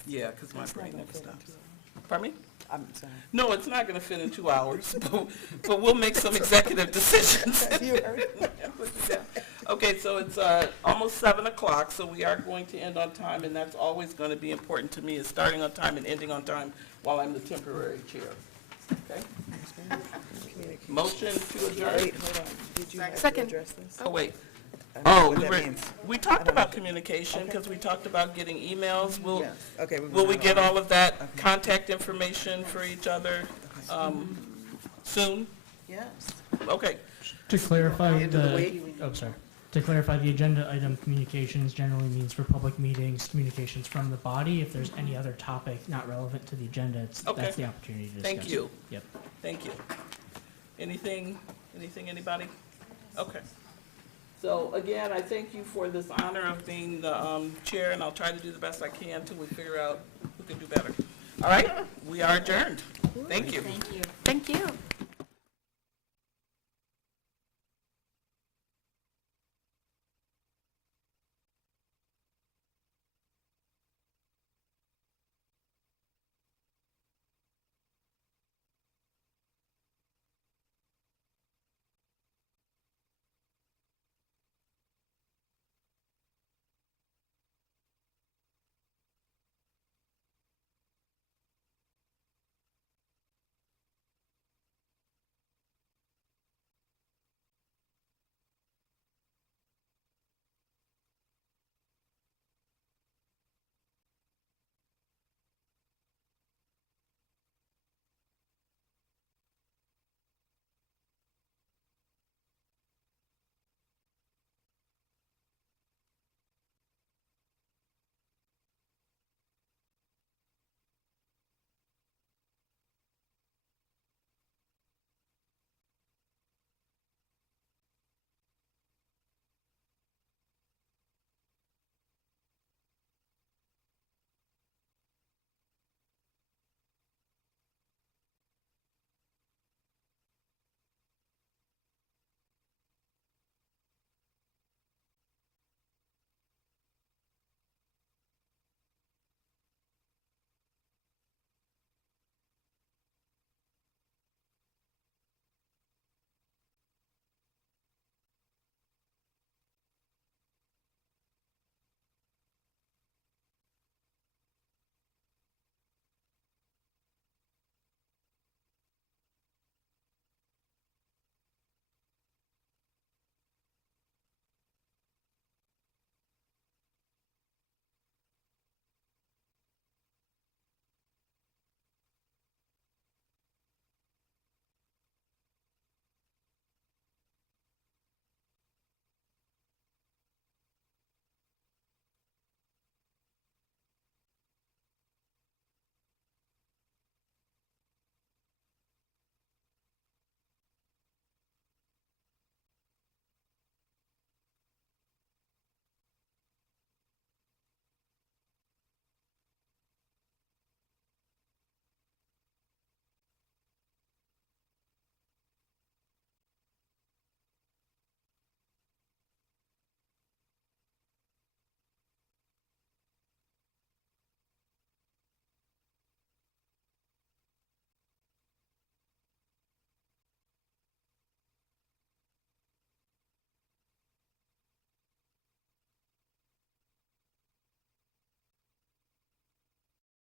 Yeah, because my brain never stops. Pardon me? I'm sorry. No, it's not going to fit in 2 hours, but we'll make some executive decisions. Okay, so it's almost 7 o'clock, so we are going to end on time, and that's always going to be important to me, is starting on time and ending on time while I'm the temporary chair. Okay? Motion to adjourn? Wait, hold on. Did you have to Second. address this? Oh, wait. I don't know Oh, what we that were, means. we talked about communication, because we talked about getting emails. Will, Yes. Okay, will we get all of that Okay. contact information for each other, soon? Yes. Okay. To clarify End of the week? To clarify, the agenda item communications generally means for public meetings, communications from the body. If there's any other topic not relevant to the agenda, Okay. that's the opportunity to discuss. Thank you. Yep. Thank you. Anything, anybody? Okay. So again, I thank you for this honor of being the chair, and I'll try to do the best I can until we figure out who can do better. All right, we are adjourned. Thank you. Thank you. Thank you.